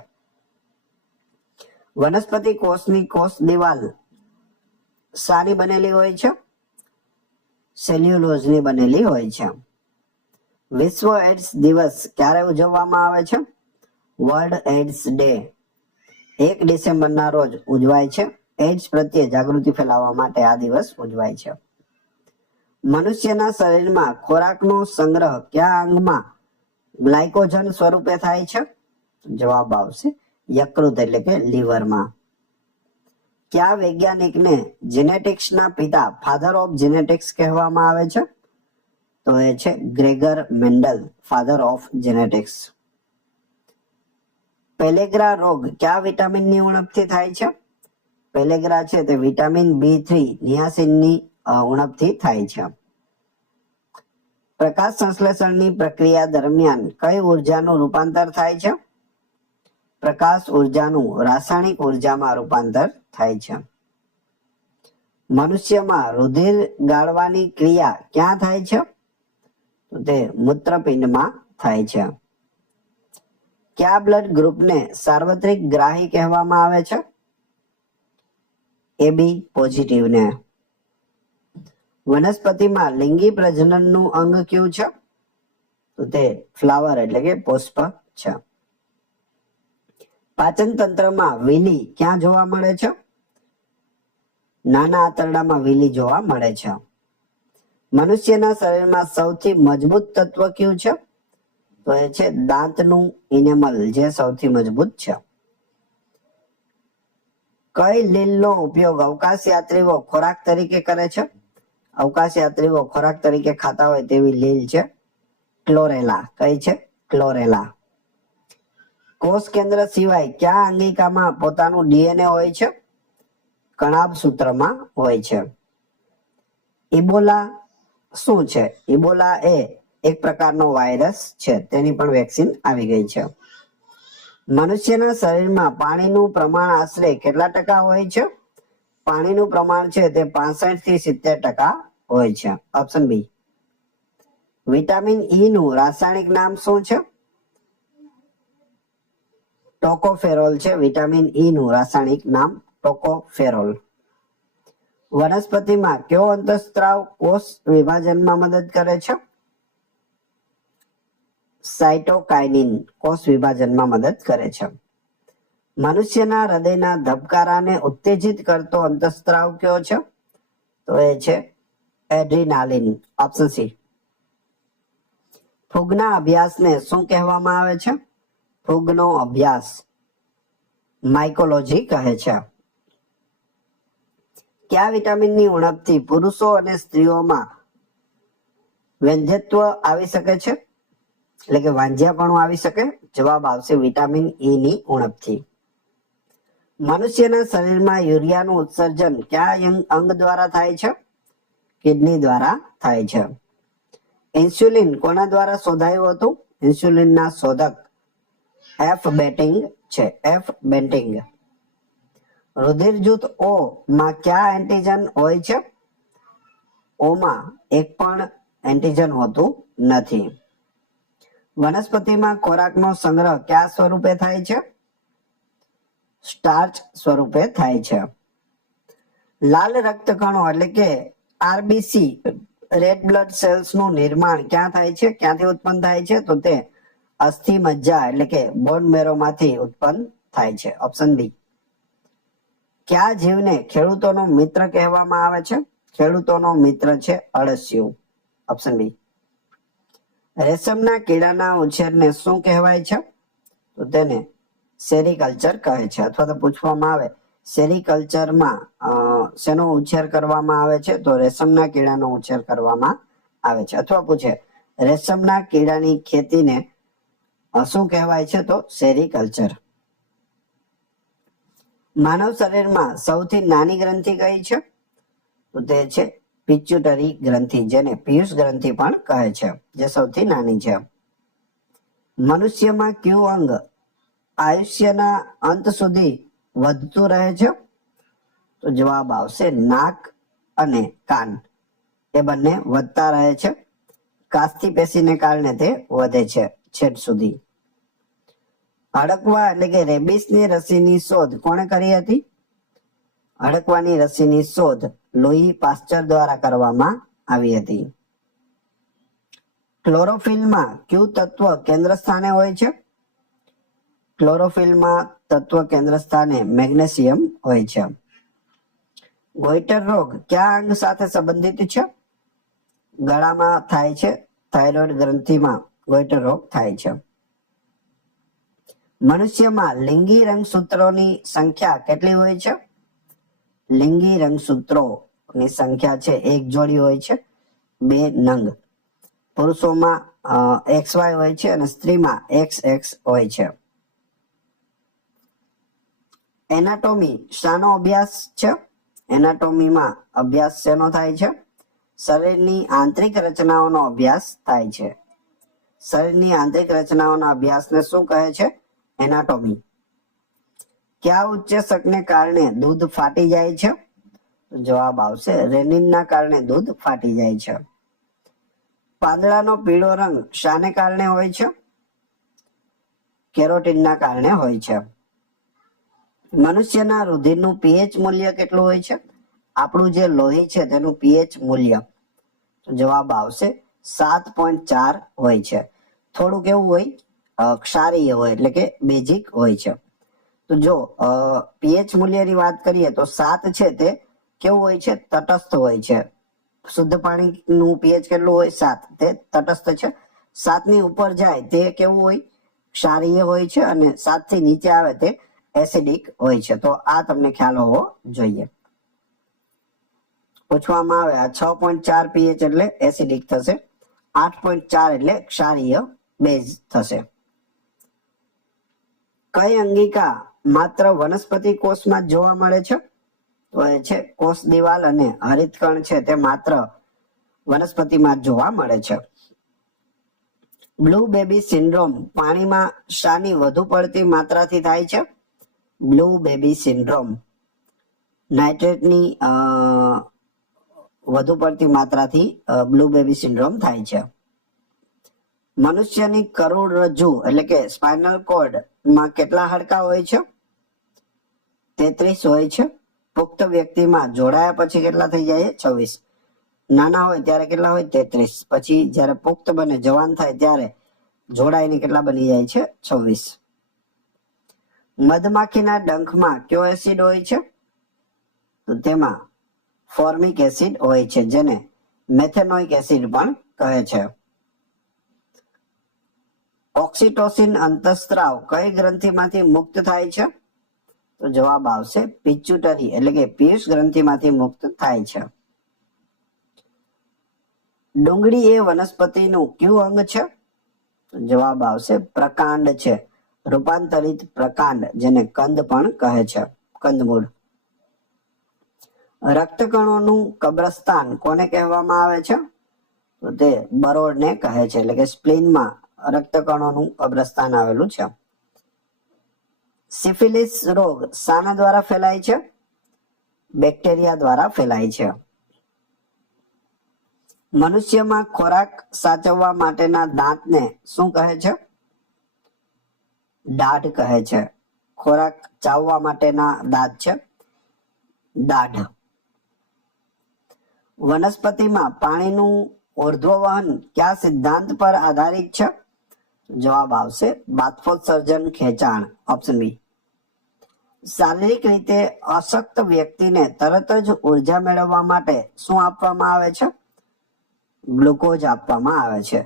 વનસ્પતિ કોષની કોષ દિવાલ શાની બનેલી હોય છે? સેલ્યુલોઝની બનેલી હોય છે. વિશ્વ એડ્સ દિવસ ક્યારે ઉજવવામાં આવે છે? વર્લ્ડ એડ્સ ડે 1 ડિસેમ્બરના રોજ ઉજવાય છે. એડ્સ પ્રત્યે જાગૃતિ ફેલાવવા માટે આ દિવસ ઉજવાય છે. મનુષ્યના શરીરમાં ખોરાકનો સંગ્રહ કયા અંગમાં ગ્લાયકોજન સ્વરૂપે થાય છે? જવાબ આવશે યકૃત એટલે કે લીવરમાં. કયા વૈજ્ઞાનિકને જેનેટિક્સના પિતા, ફાધર ઓફ જેનેટિક્સ કહેવામાં આવે છે? તો એ છે Gregor Mendel, father of genetics. Pellagra રોગ કયા વિટામિનની ઉણપથી થાય છે? પેલેગ્રા છે તે વિટામિન B3 નિયાસિનની ઉણપથી થાય છે. પ્રકાશ સંશ્લેષણની પ્રક્રિયા દરમિયાન કઈ ઉર્જાનું રૂપાંતર થાય છે? પ્રકાશ ઉર્જાનું રાસાયણિક ઉર્જામાં રૂપાંતર થાય છે. મનુષ્યમાં રુધિર ગાળવાની ક્રિયા ક્યાં થાય છે? તો તે મૂત્રપિંડમાં થાય છે. કયા બ્લડ ગ્રુપને સાર્વત્રિક ગ્રાહી કહેવામાં આવે છે? AB પોઝિટિવને. વનસ્પતિમાં લિંગી પ્રજનનનું અંગ કયું છે? તો તે ફ્લાવર એટલે કે પુષ્પ છે. પાચન તંત્રમાં વીલી ક્યાં જોવા મળે છે? નાના આંતરડામાં વીલી જોવા મળે છે. મનુષ્યના શરીરમાં સૌથી મજબૂત તત્વ કયું છે? તો એ છે દાંતનું ઇનેમલ, જે સૌથી મજબૂત છે. કઈ લીલનો ઉપયોગ અવકાશ યાત્રીઓ ખોરાક તરીકે કરે છે? અવકાશ યાત્રીઓ ખોરાક તરીકે ખાતા હોય તેવી લીલ છે ક્લોરેલા. કઈ છે? ક્લોરેલા. કોષ કેન્દ્ર સિવાય કયા અંગિકામાં પોતાનું DNA હોય છે? કણાભ સૂત્રમાં હોય છે. ઇબોલા શું છે? ઇબોલા એ એક પ્રકારનો વાયરસ છે, તેની પણ વેક્સિન આવી ગઈ છે. મનુષ્યના શરીરમાં પાણીનું પ્રમાણ આશરે કેટલા ટકા હોય છે? પાણીનું પ્રમાણ છે તે 65 થી 70% હોય છે. Option B. વિટામિન ઈ નું રાસાયણિક નામ શું છે? ટોકોફેરોલ છે વિટામિન ઈ નું રાસાયણિક નામ ટોકોફેરોલ. વનસ્પતિમાં કયો અંતઃસ્ત્રાવ કોષ વિભાજનમાં મદદ કરે છે? સાયટોકાઇનિન કોષ વિભાજનમાં મદદ કરે છે. મનુષ્યના હૃદયના ધબકારાને ઉત્તેજિત કરતો અંતઃસ્ત્રાવ કયો છે? તો એ છે એડ્રીનાલિન. Option C. ફૂગના અભ્યાસને શું કહેવામાં આવે છે? ફૂગનો અભ્યાસ માઇકોલોજી કહે છે. કયા વિટામિનની ઉણપથી પુરુષો અને સ્ત્રીઓમાં વંધ્યત્વ આવી શકે છે? એટલે કે વાંઝિયાપણું આવી શકે? જવાબ આવશે વિટામિન ઈ ની ઉણપથી. મનુષ્યના શરીરમાં યુરિયાનું ઉત્સર્જન કયા અંગ દ્વારા થાય છે? કિડની દ્વારા થાય છે. ઇન્સ્યુલિન કોના દ્વારા શોધાયું હતું? ઇન્સ્યુલિનના શોધક એફ બેન્ટિંગ છે. F Bentinck. રુધિર જૂથ ઓ માં કયા એન્ટીજન હોય છે? ઓ માં એક પણ એન્ટીજન હોતું નથી. વનસ્પતિમાં ખોરાકનો સંગ્રહ કયા સ્વરૂપે થાય છે? સ્ટાર્ચ સ્વરૂપે થાય છે. લાલ રક્તકણો એટલે કે આરબીસી રેડ બ્લડ સેલ્સ નું નિર્માણ ક્યાં થાય છે? ક્યાંથી ઉત્પન્ન થાય છે? તો તે અસ્થિ મજ્જા એટલે કે બોન મેરો માંથી ઉત્પન્ન થાય છે. Option B. કયા જીવને ખેડૂતોનો મિત્ર કહેવામાં આવે છે? ખેડૂતોનો મિત્ર છે અળસિયું. Option B. રેશમના કીડાના ઉછેરને શું કહેવાય છે? તો તેને સેરીકલ્ચર કહે છે. અથવા તો પૂછવામાં આવે સેરીકલ્ચરમાં શેનો ઉછેર કરવામાં આવે છે? તો રેશમના કીડાનો ઉછેર કરવામાં આવે છે. અથવા પૂછે રેશમના કીડાની ખેતીને શું કહેવાય છે? તો સેરીકલ્ચર. માનવ શરીરમાં સૌથી નાની ગ્રંથિ કઈ છે? તો તે છે પિચ્યુટરી ગ્રંથિ, જેને પિયુષ ગ્રંથિ પણ કહે છે, જે સૌથી નાની છે. મનુષ્યમાં કયું અંગ આયુષ્યના અંત સુધી વધતું રહે છે? તો જવાબ આવશે નાક અને કાન. એ બંને વધતા રહે છે. કાસ્થિ પેશીને કારણે તે વધે છે છેક સુધી. હડકવા એટલે કે રેબિસની રસીની શોધ કોણે કરી હતી? હડકવાની રસીની શોધ લુઈ પાસ્ચર દ્વારા કરવામાં આવી હતી. ક્લોરોફિલમાં કયું તત્વ કેન્દ્ર સ્થાને હોય છે? ક્લોરોફિલમાં તત્વ કેન્દ્ર સ્થાને મેગ્નેશિયમ હોય છે. ગોઈટર રોગ કયા અંગ સાથે સંબંધિત છે? ગળામાં થાય છે. થાઇરોઇડ ગ્રંથિમાં ગોઈટર રોગ થાય છે. મનુષ્યમાં લિંગી રંગસૂત્રોની સંખ્યા કેટલી હોય છે? લિંગી રંગસૂત્રોની સંખ્યા છે 1 જોડી હોય છે, 2 નંગ. પુરુષોમાં XY હોય છે અને સ્ત્રીમાં XX હોય છે. એનાટોમી શાનો અભ્યાસ છે? એનાટોમીમાં અભ્યાસ શેનો થાય છે? શરીરની આંતરિક રચનાઓનો અભ્યાસ થાય છે. શરીરની આંતરિક રચનાઓના અભ્યાસને શું કહે છે? એનાટોમી. કયા ઉત્સેચકને કારણે દૂધ ફાટી જાય છે? જવાબ આવશે રેનિનના કારણે દૂધ ફાટી જાય છે. પાંદડાનો પીળો રંગ શાને કારણે હોય છે? કેરોટીનના કારણે હોય છે. મનુષ્યના રુધિરનું પીએચ મૂલ્ય કેટલું હોય છે? આપણું જે લોહી છે તેનું પીએચ મૂલ્ય જવાબ આવશે 7.4 હોય છે. થોડું કેવું હોય? ક્ષારીય હોય એટલે કે બેઝિક હોય છે. તો જો પીએચ મૂલ્યની વાત કરીએ તો 7 છે તે કેવું હોય છે? તટસ્થ હોય છે. શુદ્ધ પાણીનું પીએચ કેટલું હોય? 7. તે તટસ્થ છે. 7 ની ઉપર જાય તે કેવું હોય? ક્ષારીય હોય છે. અને 7 થી નીચે આવે તે એસિડિક હોય છે. તો આ તમને ખ્યાલ હોવો જોઈએ. પૂછવામાં આવે આ 6.4 પીએચ એટલે એસિડિક થશે, 8.4 એટલે ક્ષારીય બેઝ થશે. કઈ અંગિકા માત્ર વનસ્પતિ કોષમાં જોવા મળે છે? તો એ છે કોષ દિવાલ અને હરિતકણ છે તે માત્ર વનસ્પતિમાં જોવા મળે છે. બ્લુ બેબી સિન્ડ્રોમ પાણીમાં શાની વધુ પડતી માત્રાથી થાય છે? બ્લુ બેબી સિન્ડ્રોમ નાઇટ્રેટની વધુ પડતી માત્રાથી બ્લુ બેબી સિન્ડ્રોમ થાય છે. મનુષ્યની કરોડરજ્જુ એટલે કે સ્પાઇનલ કોર્ડ માં કેટલા હાડકા હોય છે? 33 હોય છે. પુખ્ત વ્યક્તિમાં જોડાયા પછી કેટલા થઈ જાય? 26. નાના હોય ત્યારે કેટલા હોય? 33. પછી જ્યારે પુખ્ત બને, જવાન થાય ત્યારે જોડાઈને કેટલા બની જાય છે? 26. મધમાખીના ડંખમાં કયો એસિડ હોય છે? તો તેમાં ફોર્મિક એસિડ હોય છે, જેને મેથેનોઇક એસિડ પણ કહે છે. ઓક્સિટોસિન અંતઃસ્ત્રાવ કઈ ગ્રંથિમાંથી મુક્ત થાય છે? તો જવાબ આવશે પિચ્યુટરી એટલે કે પિયુષ ગ્રંથિમાંથી મુક્ત થાય છે. ડુંગળી એ વનસ્પતિનું કયું અંગ છે? તો જવાબ આવશે પ્રકાંડ છે, રૂપાંતરિત પ્રકાંડ, જેને કંદ પણ કહે છે, કંદમૂળ. રક્તકણોનું કબ્રસ્તાન કોને કહેવામાં આવે છે? તો તે બરોળને કહે છે, એટલે કે સ્પ્લીનમાં રક્તકણોનું કબ્રસ્તાન આવેલું છે. સિફિલિસ રોગ શાના દ્વારા ફેલાય છે? બેક્ટેરિયા દ્વારા ફેલાય છે. મનુષ્યમાં ખોરાક સાચવવા માટેના દાંતને શું કહે છે? દાઢ કહે છે. ખોરાક ચાવવા માટેના દાંત છે દાઢ. વનસ્પતિમાં પાણીનું ઉર્ધ્વવહન કયા સિદ્ધાંત પર આધારિત છે? જવાબ આવશે બાષ્પોત્સર્જન ખેંચાણ, ઓપ્શન બી. શારીરિક રીતે અશક્ત વ્યક્તિને તરત જ ઉર્જા મેળવવા માટે શું આપવામાં આવે છે? ગ્લુકોઝ આપવામાં આવે છે.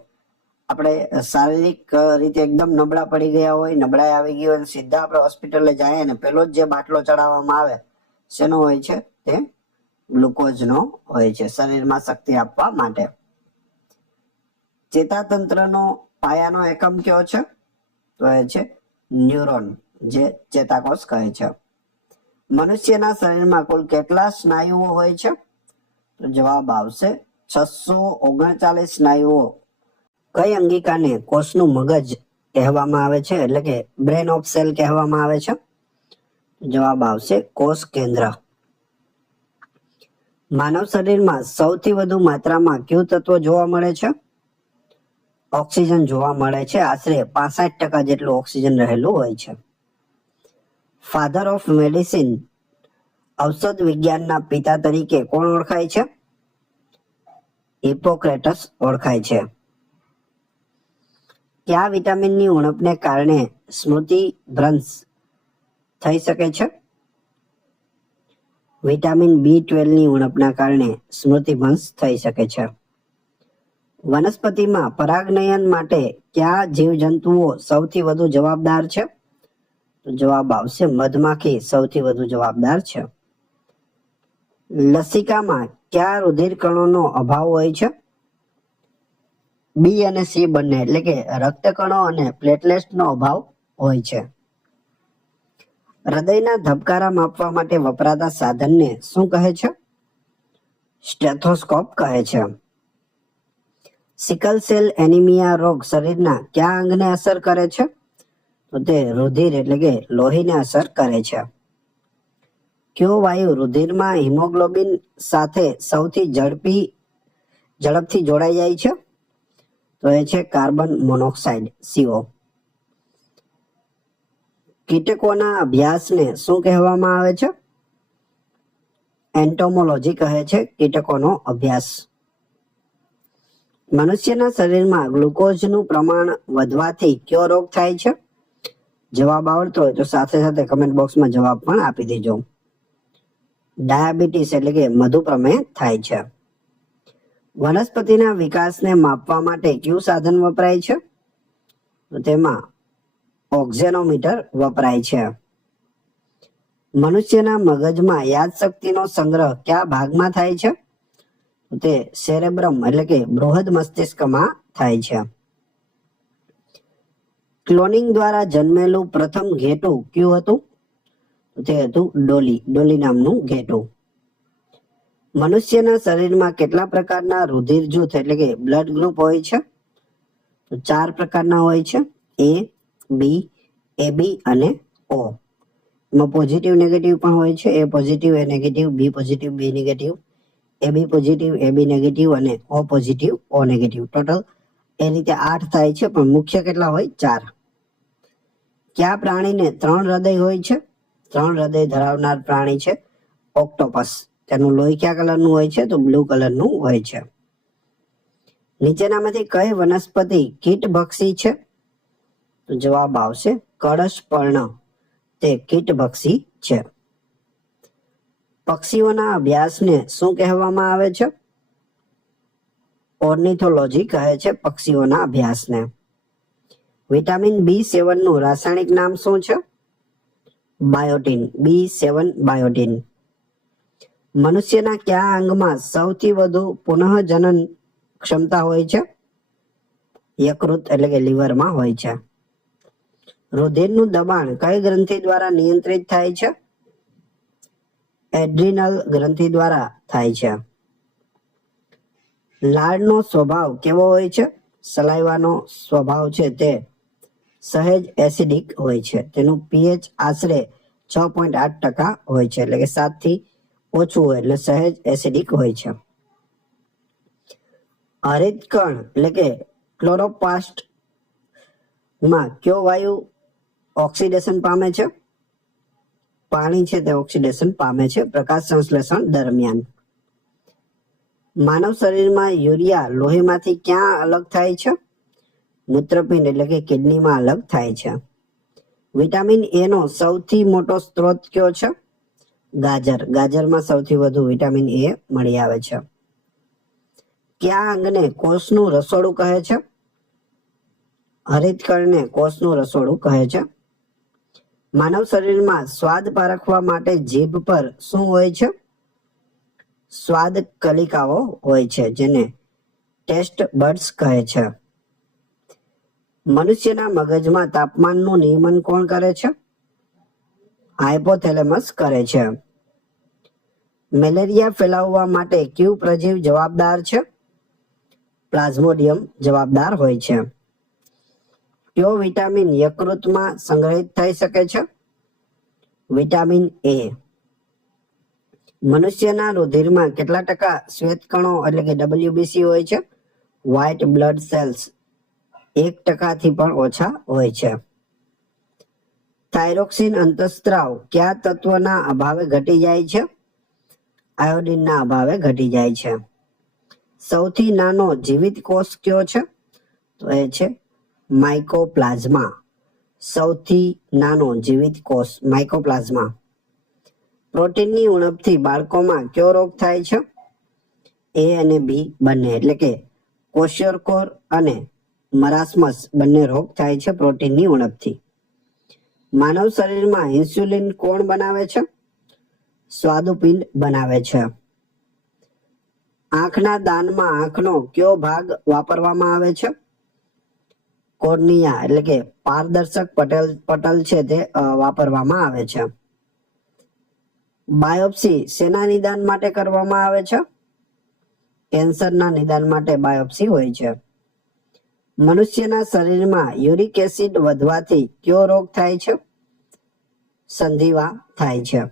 આપણે શારીરિક રીતે એકદમ નબળા પડી ગયા હોય, નબળાઈ આવી ગઈ હોય, સીધા આપણે હોસ્પિટલે જઈએ ને પેલો જ જે બાટલો ચડાવવામાં આવે શેનો હોય છે? તે ગ્લુકોઝનો હોય છે, શરીરમાં શક્તિ આપવા માટે. ચેતાતંત્રનો પાયાનો એકમ કયો છે? તો એ છે ન્યુરોન, જે ચેતાકોષ કહે છે. મનુષ્યના શરીરમાં કુલ કેટલા સ્નાયુઓ હોય છે? તો જવાબ આવશે 639 સ્નાયુઓ. કઈ અંગિકાને કોષનું મગજ કહેવામાં આવે છે, એટલે કે બ્રેન ઓફ સેલ કહેવામાં આવે છે? જવાબ આવશે કોષ કેન્દ્ર. માનવ શરીરમાં સૌથી વધુ માત્રામાં કયું તત્વ જોવા મળે છે? ઓક્સિજન જોવા મળે છે. આશરે 65% જેટલું ઓક્સિજન રહેલું હોય છે. ફાધર ઓફ મેડિસિન ઔષધ વિજ્ઞાનના પિતા તરીકે કોણ ઓળખાય છે? હિપ્પોક્રેટસ ઓળખાય છે. કયા વિટામિનની ઉણપને કારણે સ્મૃતિ ભ્રંશ થઈ શકે છે? વિટામિન B12 ની ઉણપના કારણે સ્મૃતિ ભ્રંશ થઈ શકે છે. વનસ્પતિમાં પરાગનયન માટે કયા જીવજંતુઓ સૌથી વધુ જવાબદાર છે? તો જવાબ આવશે મધમાખી સૌથી વધુ જવાબદાર છે. લસિકામાં કયા રુધિર કણોનો અભાવ હોય છે? બી અને સી બંને, એટલે કે રક્તકણો અને પ્લેટલેટ્સનો અભાવ હોય છે. હૃદયના ધબકારા માપવા માટે વપરાતા સાધનને શું કહે છે? સ્ટેથોસ્કોપ કહે છે. સિકલ સેલ એનિમિયા રોગ શરીરના કયા અંગને અસર કરે છે? તો તે રુધિર એટલે કે લોહીને અસર કરે છે. કયો વાયુ રુધિરમાં હિમોગ્લોબિન સાથે સૌથી ઝડપથી જોડાઈ જાય છે? તો એ છે કાર્બન મોનોક્સાઇડ, CO. કીટકોના અભ્યાસને શું કહેવામાં આવે છે? એન્ટોમોલોજી કહે છે કીટકોનો અભ્યાસ. મનુષ્યના શરીરમાં ગ્લુકોઝનું પ્રમાણ વધવાથી કયો રોગ થાય છે? જવાબ આવડતો હોય તો સાથે સાથે કમેન્ટ બોક્સમાં જવાબ પણ આપી દેજો. ડાયાબિટીસ એટલે કે મધુપ્રમેહ થાય છે. વનસ્પતિના વિકાસને માપવા માટે કયું સાધન વપરાય છે? તો તેમાં ઓક્ઝેનોમીટર વપરાય છે. મનુષ્યના મગજમાં યાદશક્તિનો સંગ્રહ કયા ભાગમાં થાય છે? તો તે સેરેબ્રમ એટલે કે બૃહદ મસ્તિષ્કમાં થાય છે. ક્લોનિંગ દ્વારા જન્મેલું પ્રથમ ઘેટું કયું હતું? તો તે હતું ડોલી નામનું ઘેટું. મનુષ્યના શરીરમાં કેટલા પ્રકારના રુધિર જૂથ એટલે કે બ્લડ ગ્રુપ હોય છે? તો 4 પ્રકારના હોય છે: એ, બી, એબી અને ઓ. એમાં પોઝિટિવ નેગેટિવ પણ હોય છે. એ પોઝિટિવ, એ નેગેટિવ, બી પોઝિટિવ, બી નેગેટિવ, એબી પોઝિટિવ, એબી નેગેટિવ અને ઓ પોઝિટિવ, ઓ નેગેટિવ. ટોટલ એ રીતે 8 થાય છે, પણ મુખ્ય કેટલા હોય? 4. કયા પ્રાણીને 3 હૃદય હોય છે? 3 હૃદય ધરાવનાર પ્રાણી છે ઓક્ટોપસ. તેનું લોહી કયા કલરનું હોય છે? તો બ્લુ કલરનું હોય છે. નીચેનામાંથી કઈ વનસ્પતિ કીટભક્ષી છે? તો જવાબ આવશે કળશપર્ણ. તે કીટભક્ષી છે. પક્ષીઓના અભ્યાસને શું કહેવામાં આવે છે? ઓર્નિથોલોજી કહે છે પક્ષીઓના અભ્યાસને. વિટામિન B7 નું રાસાયણિક નામ શું છે? બાયોટીન. B7 biotin. મનુષ્યના કયા અંગમાં સૌથી વધુ પુનઃજનન ક્ષમતા હોય છે? યકૃત એટલે કે લીવરમાં હોય છે. રુધિરનું દબાણ કઈ ગ્રંથિ દ્વારા નિયંત્રિત થાય છે? એડ્રિનલ ગ્રંથિ દ્વારા થાય છે. લાળનો સ્વભાવ કેવો હોય છે? સલાઈવાનો સ્વભાવ છે તે સહેજ એસિડિક હોય છે. તેનું pH આશરે 6.8% હોય છે, એટલે કે 7 થી ઓછું હોય એટલે સહેજ એસિડિક હોય છે. હરિતકણ એટલે કે ક્લોરોપ્લાસ્ટ માં કયો વાયુ ઓક્સિડેશન પામે છે? પાણી છે તે ઓક્સિડેશન પામે છે પ્રકાશ સંશ્લેષણ દરમિયાન. માનવ શરીરમાં યુરિયા લોહીમાંથી ક્યાં અલગ થાય છે? મૂત્રપિંડ એટલે કે કિડનીમાં અલગ થાય છે. વિટામિન એ નો સૌથી મોટો સ્ત્રોત કયો છે? ગાજર. ગાજરમાં સૌથી વધુ વિટામિન એ મળી આવે છે. કયા અંગને કોષનું રસોડું કહે છે? હરિતકણને કોષનું રસોડું કહે છે. માનવ શરીરમાં સ્વાદ પારખવા માટે જીભ પર શું હોય છે? સ્વાદ કલિકાઓ હોય છે, જેને ટેસ્ટ બડ્સ કહે છે. મનુષ્યના મગજમાં તાપમાનનું નિયમન કોણ કરે છે? હાઇપોથેલેમસ કરે છે. મેલેરિયા ફેલાવવા માટે કયું પ્રજીવ જવાબદાર છે? પ્લાઝ્મોડિયમ જવાબદાર હોય છે. કયો વિટામિન યકૃતમાં સંગ્રહિત થઈ શકે છે? વિટામિન એ. મનુષ્યના રુધિરમાં કેટલા ટકા શ્વેતકણો એટલે કે WBC હોય છે? વ્હાઇટ બ્લડ સેલ્સ 1% થી પણ ઓછા હોય છે. થાઇરોક્સિન અંતઃસ્ત્રાવ કયા તત્વના અભાવે ઘટી જાય છે? આયોડિનના અભાવે ઘટી જાય છે. સૌથી નાનો જીવિત કોષ કયો છે? તો એ છે માઇકોપ્લાઝમા. સૌથી નાનો જીવિત કોષ માઇકોપ્લાઝમા. પ્રોટીનની ઉણપથી બાળકોમાં કયો રોગ થાય છે? એ અને બી બંને, એટલે કે ક્વોશિયોર્કોર અને મરાસ્મસ બંને રોગ થાય છે પ્રોટીનની ઉણપથી. માનવ શરીરમાં ઇન્સ્યુલિન કોણ બનાવે છે? સ્વાદુપિંડ બનાવે છે. આંખના દાનમાં આંખનો કયો ભાગ વાપરવામાં આવે છે? કોર્નિયા એટલે કે પારદર્શક પટલ છે તે વાપરવામાં આવે છે. બાયોપ્સી શેના નિદાન માટે કરવામાં આવે છે? કેન્સરના નિદાન માટે બાયોપ્સી હોય છે. મનુષ્યના શરીરમાં યુરિક એસિડ વધવાથી કયો રોગ થાય છે? સંધિવા થાય છે.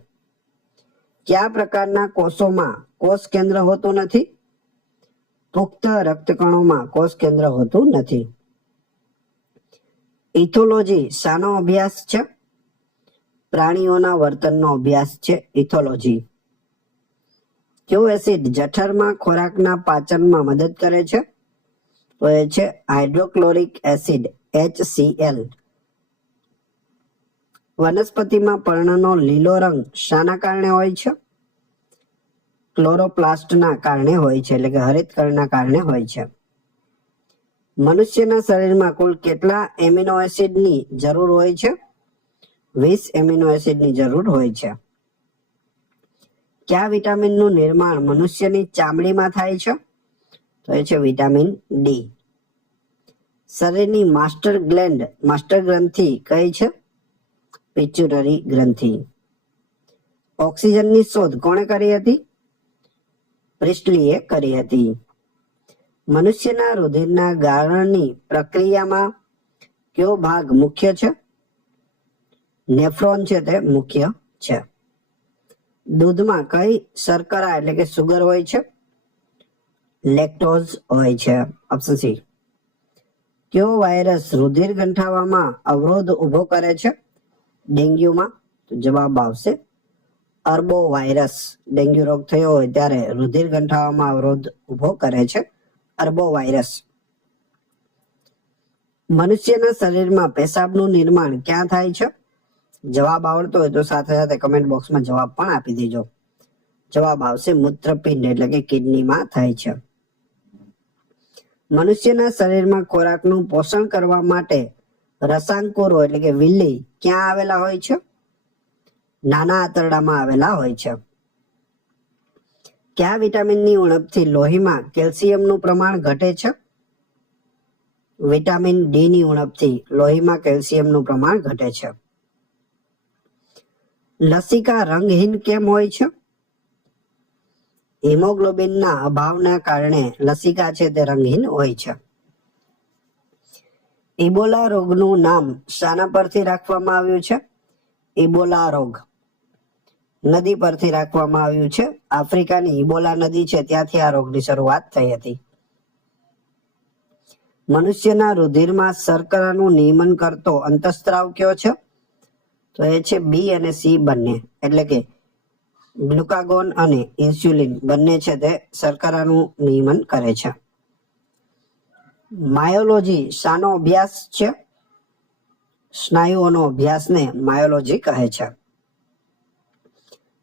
કયા પ્રકારના કોષોમાં કોષ કેન્દ્ર હોતું નથી? પુખ્ત રક્તકણોમાં કોષ કેન્દ્ર હોતું નથી. ઇથોલોજી શાનો અભ્યાસ છે? પ્રાણીઓના વર્તનનો અભ્યાસ છે ઇથોલોજી. કયો એસિડ જઠરમાં ખોરાકના પાચનમાં મદદ કરે છે? તો એ છે હાઇડ્રોક્લોરિક એસિડ HCl. વનસ્પતિમાં પર્ણનો લીલો રંગ શાના કારણે હોય છે? ક્લોરોપ્લાસ્ટના કારણે હોય છે, એટલે કે હરિતકણના કારણે હોય છે. મનુષ્યના શરીરમાં કુલ કેટલા એમિનો એસિડની જરૂર હોય છે? 20 એમિનો એસિડની જરૂર હોય છે. કયા વિટામિનનું નિર્માણ મનુષ્યની ચામડીમાં થાય છે? તો એ છે વિટામિન ડી. શરીરની માસ્ટર ગ્રંથિ કઈ છે? પિચ્યુટરી ગ્રંથિ. ઓક્સિજનની શોધ કોણે કરી હતી? પ્રિસ્ટલીએ કરી હતી. મનુષ્યના રુધિરના ગાળણની પ્રક્રિયામાં કયો ભાગ મુખ્ય છે? નેફ્રોન છે તે મુખ્ય છે. દૂધમાં કઈ શર્કરા એટલે કે સુગર હોય છે? લેક્ટોઝ હોય છે. Option C. કયો વાયરસ રુધિર ગંઠાવામાં અવરોધ ઉભો કરે છે? ડેન્ગ્યુમાં? તો જવાબ આવશે અર્બો વાયરસ. ડેન્ગ્યુ રોગ થયો હોય ત્યારે રુધિર ગંઠાવામાં અવરોધ ઉભો કરે છે અર્બો વાયરસ. મનુષ્યના શરીરમાં પેશાબનું નિર્માણ ક્યાં થાય છે? જવાબ આવડતો હોય તો સાથે સાથે કમેન્ટ બોક્સમાં જવાબ પણ આપી દેજો. જવાબ આવશે મૂત્રપિંડ એટલે કે કિડનીમાં થાય છે. મનુષ્યના શરીરમાં ખોરાકનું પોષણ કરવા માટે રસાંકુરો એટલે કે વિલ્લી ક્યાં આવેલા હોય છે? નાના આંતરડામાં આવેલા હોય છે. કયા વિટામિનની ઉણપથી લોહીમાં કેલ્શિયમનું પ્રમાણ ઘટે છે? વિટામિન ડી ની ઉણપથી લોહીમાં કેલ્શિયમનું પ્રમાણ ઘટે છે. લસિકા રંગહીન કેમ હોય છે? હિમોગ્લોબિનના અભાવના કારણે લસિકા છે તે રંગહીન હોય છે. ઇબોલા રોગનું નામ શાના પરથી રાખવામાં આવ્યું છે? ઇબોલા રોગ નદી પરથી રાખવામાં આવ્યું છે. આફ્રિકાની ઇબોલા નદી છે ત્યાંથી આ રોગની શરૂઆત થઈ હતી. મનુષ્યના રુધિરમાં શર્કરાનું નિયમન કરતો અંતઃસ્ત્રાવ કયો છે? તો એ છે બી અને સી બંને, એટલે કે ગ્લુકાગોન અને ઇન્સ્યુલિન બંને છે તે શર્કરાનું નિયમન કરે છે. માયોલોજી શાનો અભ્યાસ છે? સ્નાયુઓનો અભ્યાસને માયોલોજી કહે છે.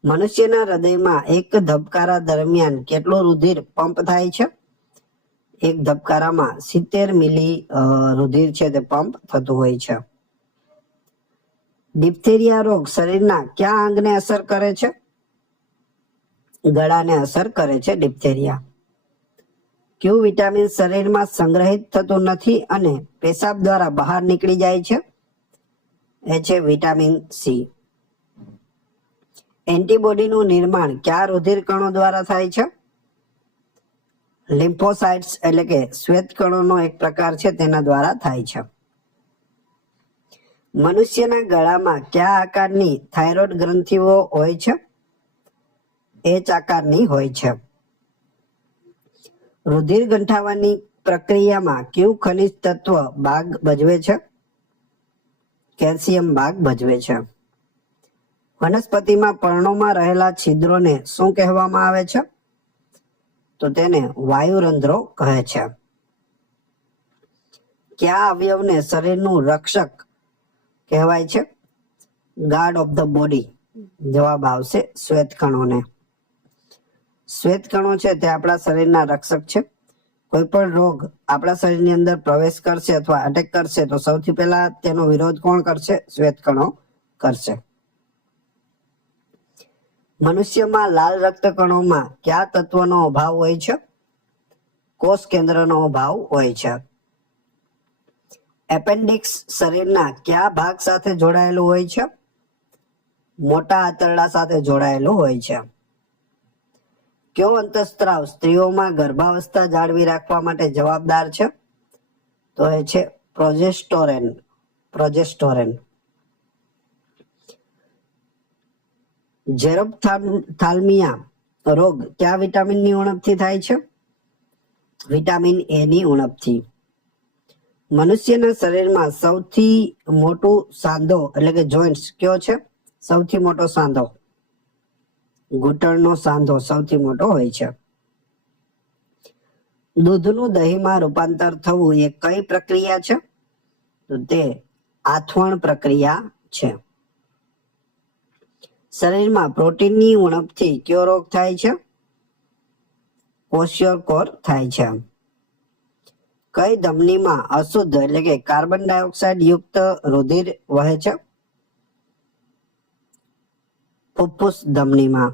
મનુષ્યના હૃદયમાં એક ધબકારા દરમિયાન કેટલું રુધિર પંપ થાય છે? એક ધબકારામાં 70 મિલી રુધિર છે તે પંપ થતું હોય છે. ડિપ્થેરિયા રોગ શરીરના કયા અંગને અસર કરે છે? ગળાને અસર કરે છે ડિપ્થેરિયા. કયું વિટામિન શરીરમાં સંગ્રહિત થતું નથી અને પેશાબ દ્વારા બહાર નીકળી જાય છે? એ છે વિટામિન સી. એન્ટીબોડીનું નિર્માણ કયા રુધિર કણો દ્વારા થાય છે? લિમ્ફોસાઇટ્સ એટલે કે શ્વેત કણોનો એક પ્રકાર છે તેના દ્વારા થાય છે. મનુષ્યના ગળામાં કયા આકારની થાઇરોઇડ ગ્રંથિઓ હોય છે? એચ આકારની હોય છે. રુધિર ગંઠાવાની પ્રક્રિયામાં કયું ખનિજ તત્વ ભાગ ભજવે છે? કેલ્શિયમ ભાગ ભજવે છે. વનસ્પતિમાં પર્ણોમાં રહેલા છિદ્રોને શું કહેવામાં આવે છે? તો તેને વાયુરંધ્રો કહે છે. કયા અવયવને શરીરનું રક્ષક કહેવાય છે? Guard of the body. જવાબ આવશે શ્વેત કણોને. શ્વેત કણો છે તે આપણા શરીરના રક્ષક છે. કોઈ પણ રોગ આપણા શરીરની અંદર પ્રવેશ કરશે અથવા અટેક કરશે તો સૌથી પહેલા તેનો વિરોધ કોણ કરશે? શ્વેત કણો કરશે. મનુષ્યમાં લાલ રક્તકણોમાં કયા તત્વનો અભાવ હોય છે? કોષ કેન્દ્રનો અભાવ હોય છે. એપેન્ડિક્સ શરીરના કયા ભાગ સાથે જોડાયેલું હોય છે? મોટા આંતરડા સાથે જોડાયેલું હોય છે. કયો અંતઃસ્ત્રાવ સ્ત્રીઓમાં ગર્ભાવસ્થા જાળવી રાખવા માટે જવાબદાર છે? તો એ છે પ્રોજેસ્ટોરેન. પ્રોજેસ્ટોરેન. જેરોપ્થાલ્મિયા રોગ કયા વિટામિનની ઉણપથી થાય છે? વિટામિન એ ની ઉણપથી. મનુષ્યના શરીરમાં સૌથી મોટું સાંધો એટલે કે જોઇન્ટ્સ કયો છે? સૌથી મોટો સાંધો ઘૂંટણનો સાંધો સૌથી મોટો હોય છે. દૂધનું દહીંમાં રૂપાંતર થવું એ કઈ પ્રક્રિયા છે? તો તે આથવણ પ્રક્રિયા છે. શરીરમાં પ્રોટીનની ઉણપથી કયો રોગ થાય છે? ક્વોશિયોકોર થાય છે. કઈ ધમનીમાં અશુદ્ધ એટલે કે કાર્બન ડાયોક્સાઇડ યુક્ત રુધિર વહે છે? ફુફ્ફુસ ધમનીમાં.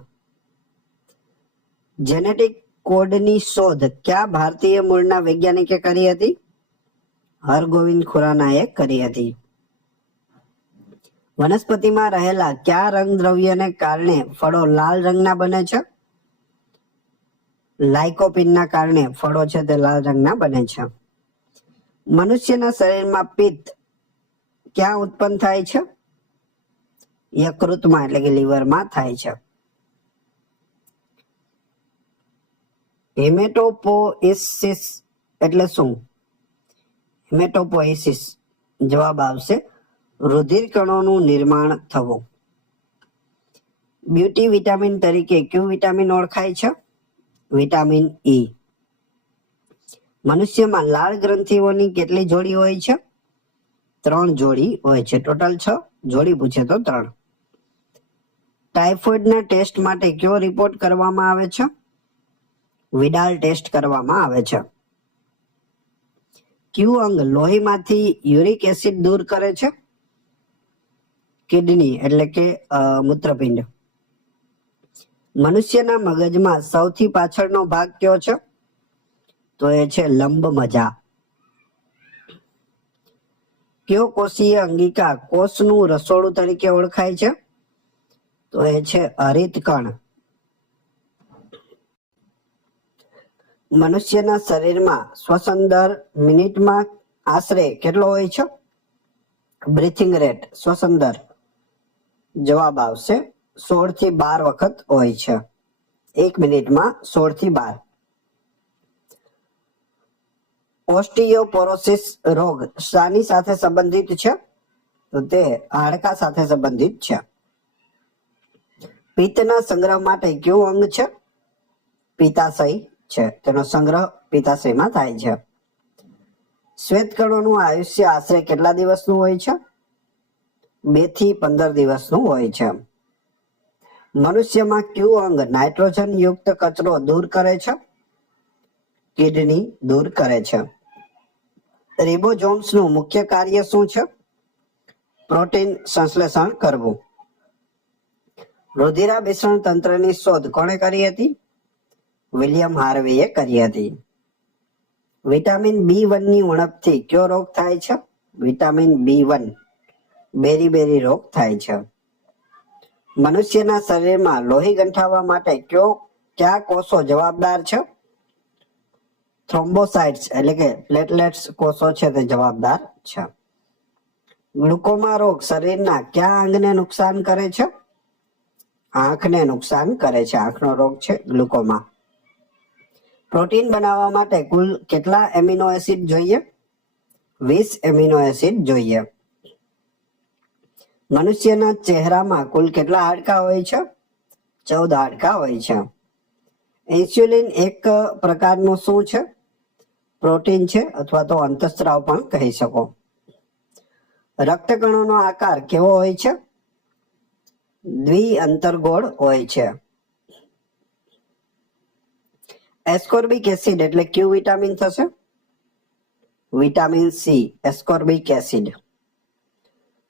જેનેટિક કોડની શોધ કયા ભારતીય મૂળના વૈજ્ઞાનિકે કરી હતી? હરગોવિંદ ખુરાનાએ કરી હતી. વનસ્પતિમાં રહેલા કયા રંગદ્રવ્યને કારણે ફળો લાલ રંગના બને છે? લાઇકોપિનના કારણે ફળો છે તે લાલ રંગના બને છે. મનુષ્યના શરીરમાં પિત્ત ક્યાં ઉત્પન્ન થાય છે? યકૃતમાં એટલે કે લીવરમાં થાય છે. હેમેટોપોએસિસ એટલે શું? હેમેટોપોએસિસ જવાબ આવશે રુધિર કણોનું નિર્માણ થવું. બ્યુટી વિટામિન તરીકે કયું વિટામિન ઓળખાય છે? Vitamin E. મનુષ્યમાં લાળ ગ્રંથિઓની કેટલી જોડી હોય છે? 3 જોડી હોય છે. ટોટલ 6, જોડી પૂછે તો 3. ટાઇફોઇડના ટેસ્ટ માટે કયો રિપોર્ટ કરવામાં આવે છે? વિડાલ ટેસ્ટ કરવામાં આવે છે. કયું અંગ લોહીમાંથી યુરિક એસિડ દૂર કરે છે? કિડની એટલે કે મૂત્રપિંડ. મનુષ્યના મગજમાં સૌથી પાછળનો ભાગ કયો છે? તો એ છે લંબ મજા. કયો કોષીય અંગિકા કોષનું રસોડું તરીકે ઓળખાય છે? તો એ છે હરિતકણ. મનુષ્યના શરીરમાં શ્વસન દર મિનિટમાં આશરે કેટલો હોય છે? બ્રીથિંગ રેટ શ્વસન દર જવાબ આવશે 16 થી 12 વખત હોય છે. 1 મિનિટમાં 16 થી 12. ઓસ્ટિયોપોરોસિસ રોગ શાની સાથે સંબંધિત છે? તો તે હાડકા સાથે સંબંધિત છે. પિત્તના સંગ્રહ માટે કયું અંગ છે? પિત્તાશય છે. તેનો સંગ્રહ પિત્તાશયમાં થાય છે. શ્વેતકણોનું આયુષ્ય આશરે કેટલા દિવસનું હોય છે? 2 થી 15 દિવસનું હોય છે. મનુષ્યમાં કયું અંગ નાઇટ્રોજન યુક્ત કચરો દૂર કરે છે? કિડની દૂર કરે છે. રિબોઝોમ્સનું મુખ્ય કાર્ય શું છે? પ્રોટીન સંશ્લેષણ કરવું. રુધિરાભિસરણ તંત્રની શોધ કોણે કરી હતી? વિલિયમ હાર્વેએ કરી હતી. વિટામિન B1 ની ઉણપથી કયો રોગ થાય છે? વિટામિન B1 બેરી રોગ થાય છે. મનુષ્યના શરીરમાં લોહી ગંઠાવવા માટે કયા કોષો જવાબદાર છે? થ્રોમ્બોસાઇટ્સ એટલે કે પ્લેટલેટ્સ કોષો છે તે જવાબદાર છે. ગ્લુકોમા રોગ શરીરના કયા અંગને નુકસાન કરે છે? આંખને નુકસાન કરે છે. આંખનો રોગ છે ગ્લુકોમા. પ્રોટીન બનાવવા માટે કુલ કેટલા એમિનો એસિડ જોઈએ? 20 એમિનો એસિડ જોઈએ. મનુષ્યના ચહેરામાં કુલ કેટલા હાડકાં હોય છે? 14 હાડકાં હોય છે. ઇન્સ્યુલિન એક પ્રકારનું શું છે? પ્રોટીન છે અથવા તો અંતઃસ્ત્રાવ પણ કહી શકો. રક્તકણોનો આકાર કેવો હોય છે? દ્વિઅંતરગોળ હોય છે. એસ્કોર્બિક એસિડ એટલે કયું વિટામિન થશે? Vitamin C ascorbic acid.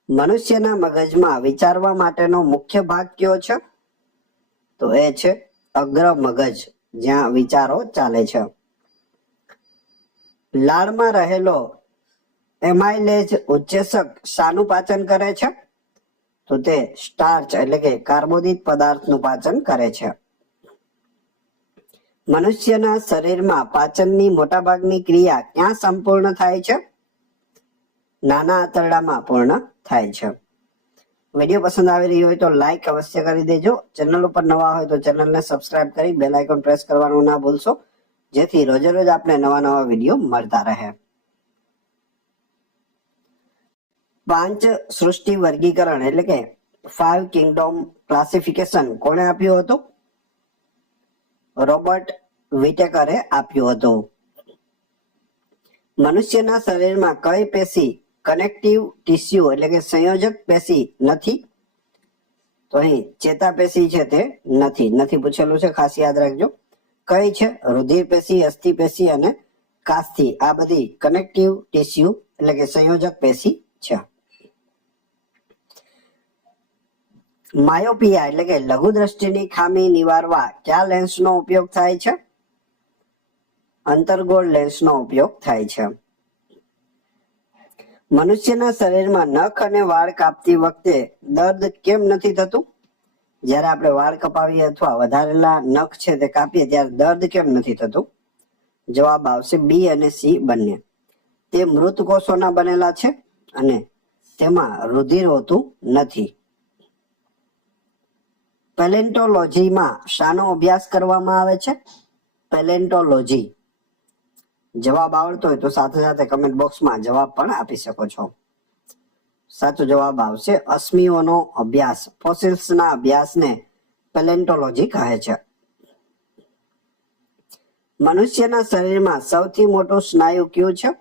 મનુષ્યના મગજમાં વિચારવા માટેનો મુખ્ય ભાગ કયો છે? તો એ છે અગ્ર મગજ, જ્યાં વિચારો ચાલે છે. લાળમાં રહેલો એમાઇલેજ ઉત્સેચક શાનું પાચન કરે છે? તો તે સ્ટાર્ચ એટલે કે કાર્બોદિત પદાર્થનું પાચન કરે છે. મનુષ્યના શરીરમાં પાચનની મોટાભાગની ક્રિયા ક્યાં સંપૂર્ણ થાય છે? નાના આંતરડામાં પૂર્ણ થાય છે. વિડીયો પસંદ આવી રહ્યો હોય તો લાઈક અવશ્ય કરી દેજો. ચેનલ ઉપર નવા હોય તો ચેનલને સબસ્ક્રાઇબ કરી બેલ આઇકોન પ્રેસ કરવાનું ના ભૂલશો, જેથી રોજે રોજ આપણે નવા વિડીયો મળતા રહે. 5 સૃષ્ટિ વર્ગીકરણ એટલે કે 5 કિંગડમ ક્લાસિફિકેશન કોણે આપ્યું હતું? રોબર્ટ વિટેકરે આપ્યું હતું. મનુષ્યના શરીરમાં કઈ પેશી કનેક્ટિવ ટિશ્યુ એટલે કે સંયોજક પેશી નથી? તો અહીં ચેતાપેશી છે તે નથી પૂછેલું છે, ખાસ યાદ રાખજો. કઈ છે? રુધિર પેશી, અસ્થિ પેશી અને કાસ્થિ. આ બધી કનેક્ટિવ ટિશ્યુ એટલે કે સંયોજક પેશી છે. માયોપિયા એટલે કે લઘુ દ્રષ્ટિની ખામી નિવારવા કયા લેન્સનો ઉપયોગ થાય છે? અંતર્ગોળ લેન્સનો ઉપયોગ થાય છે. મનુષ્યના શરીરમાં નખ અને વાળ કાપતી વખતે દર્દ કેમ નથી થતું? જ્યારે આપણે વાળ કપાવીએ અથવા વધારેલા નખ છે તે કાપીએ ત્યારે દર્દ કેમ નથી થતું? જવાબ આવશે બી અને સી બંને. તે મૃત કોષોના બનેલા છે અને તેમાં રુધિર હોતું નથી. પેલેન્ટોલોજીમાં શાનો અભ્યાસ કરવામાં આવે છે? પેલેન્ટોલોજી. જવાબ આવડતો હોય તો સાથે સાથે કમેન્ટ બોક્સમાં જવાબ પણ આપી શકો છો. સાચો જવાબ આવશે અશ્મિઓનો અભ્યાસ. ફોસિલ્સના અભ્યાસને પેલેન્ટોલોજી કહે છે. મનુષ્યના શરીરમાં સૌથી મોટું સ્નાયુ કયું છે?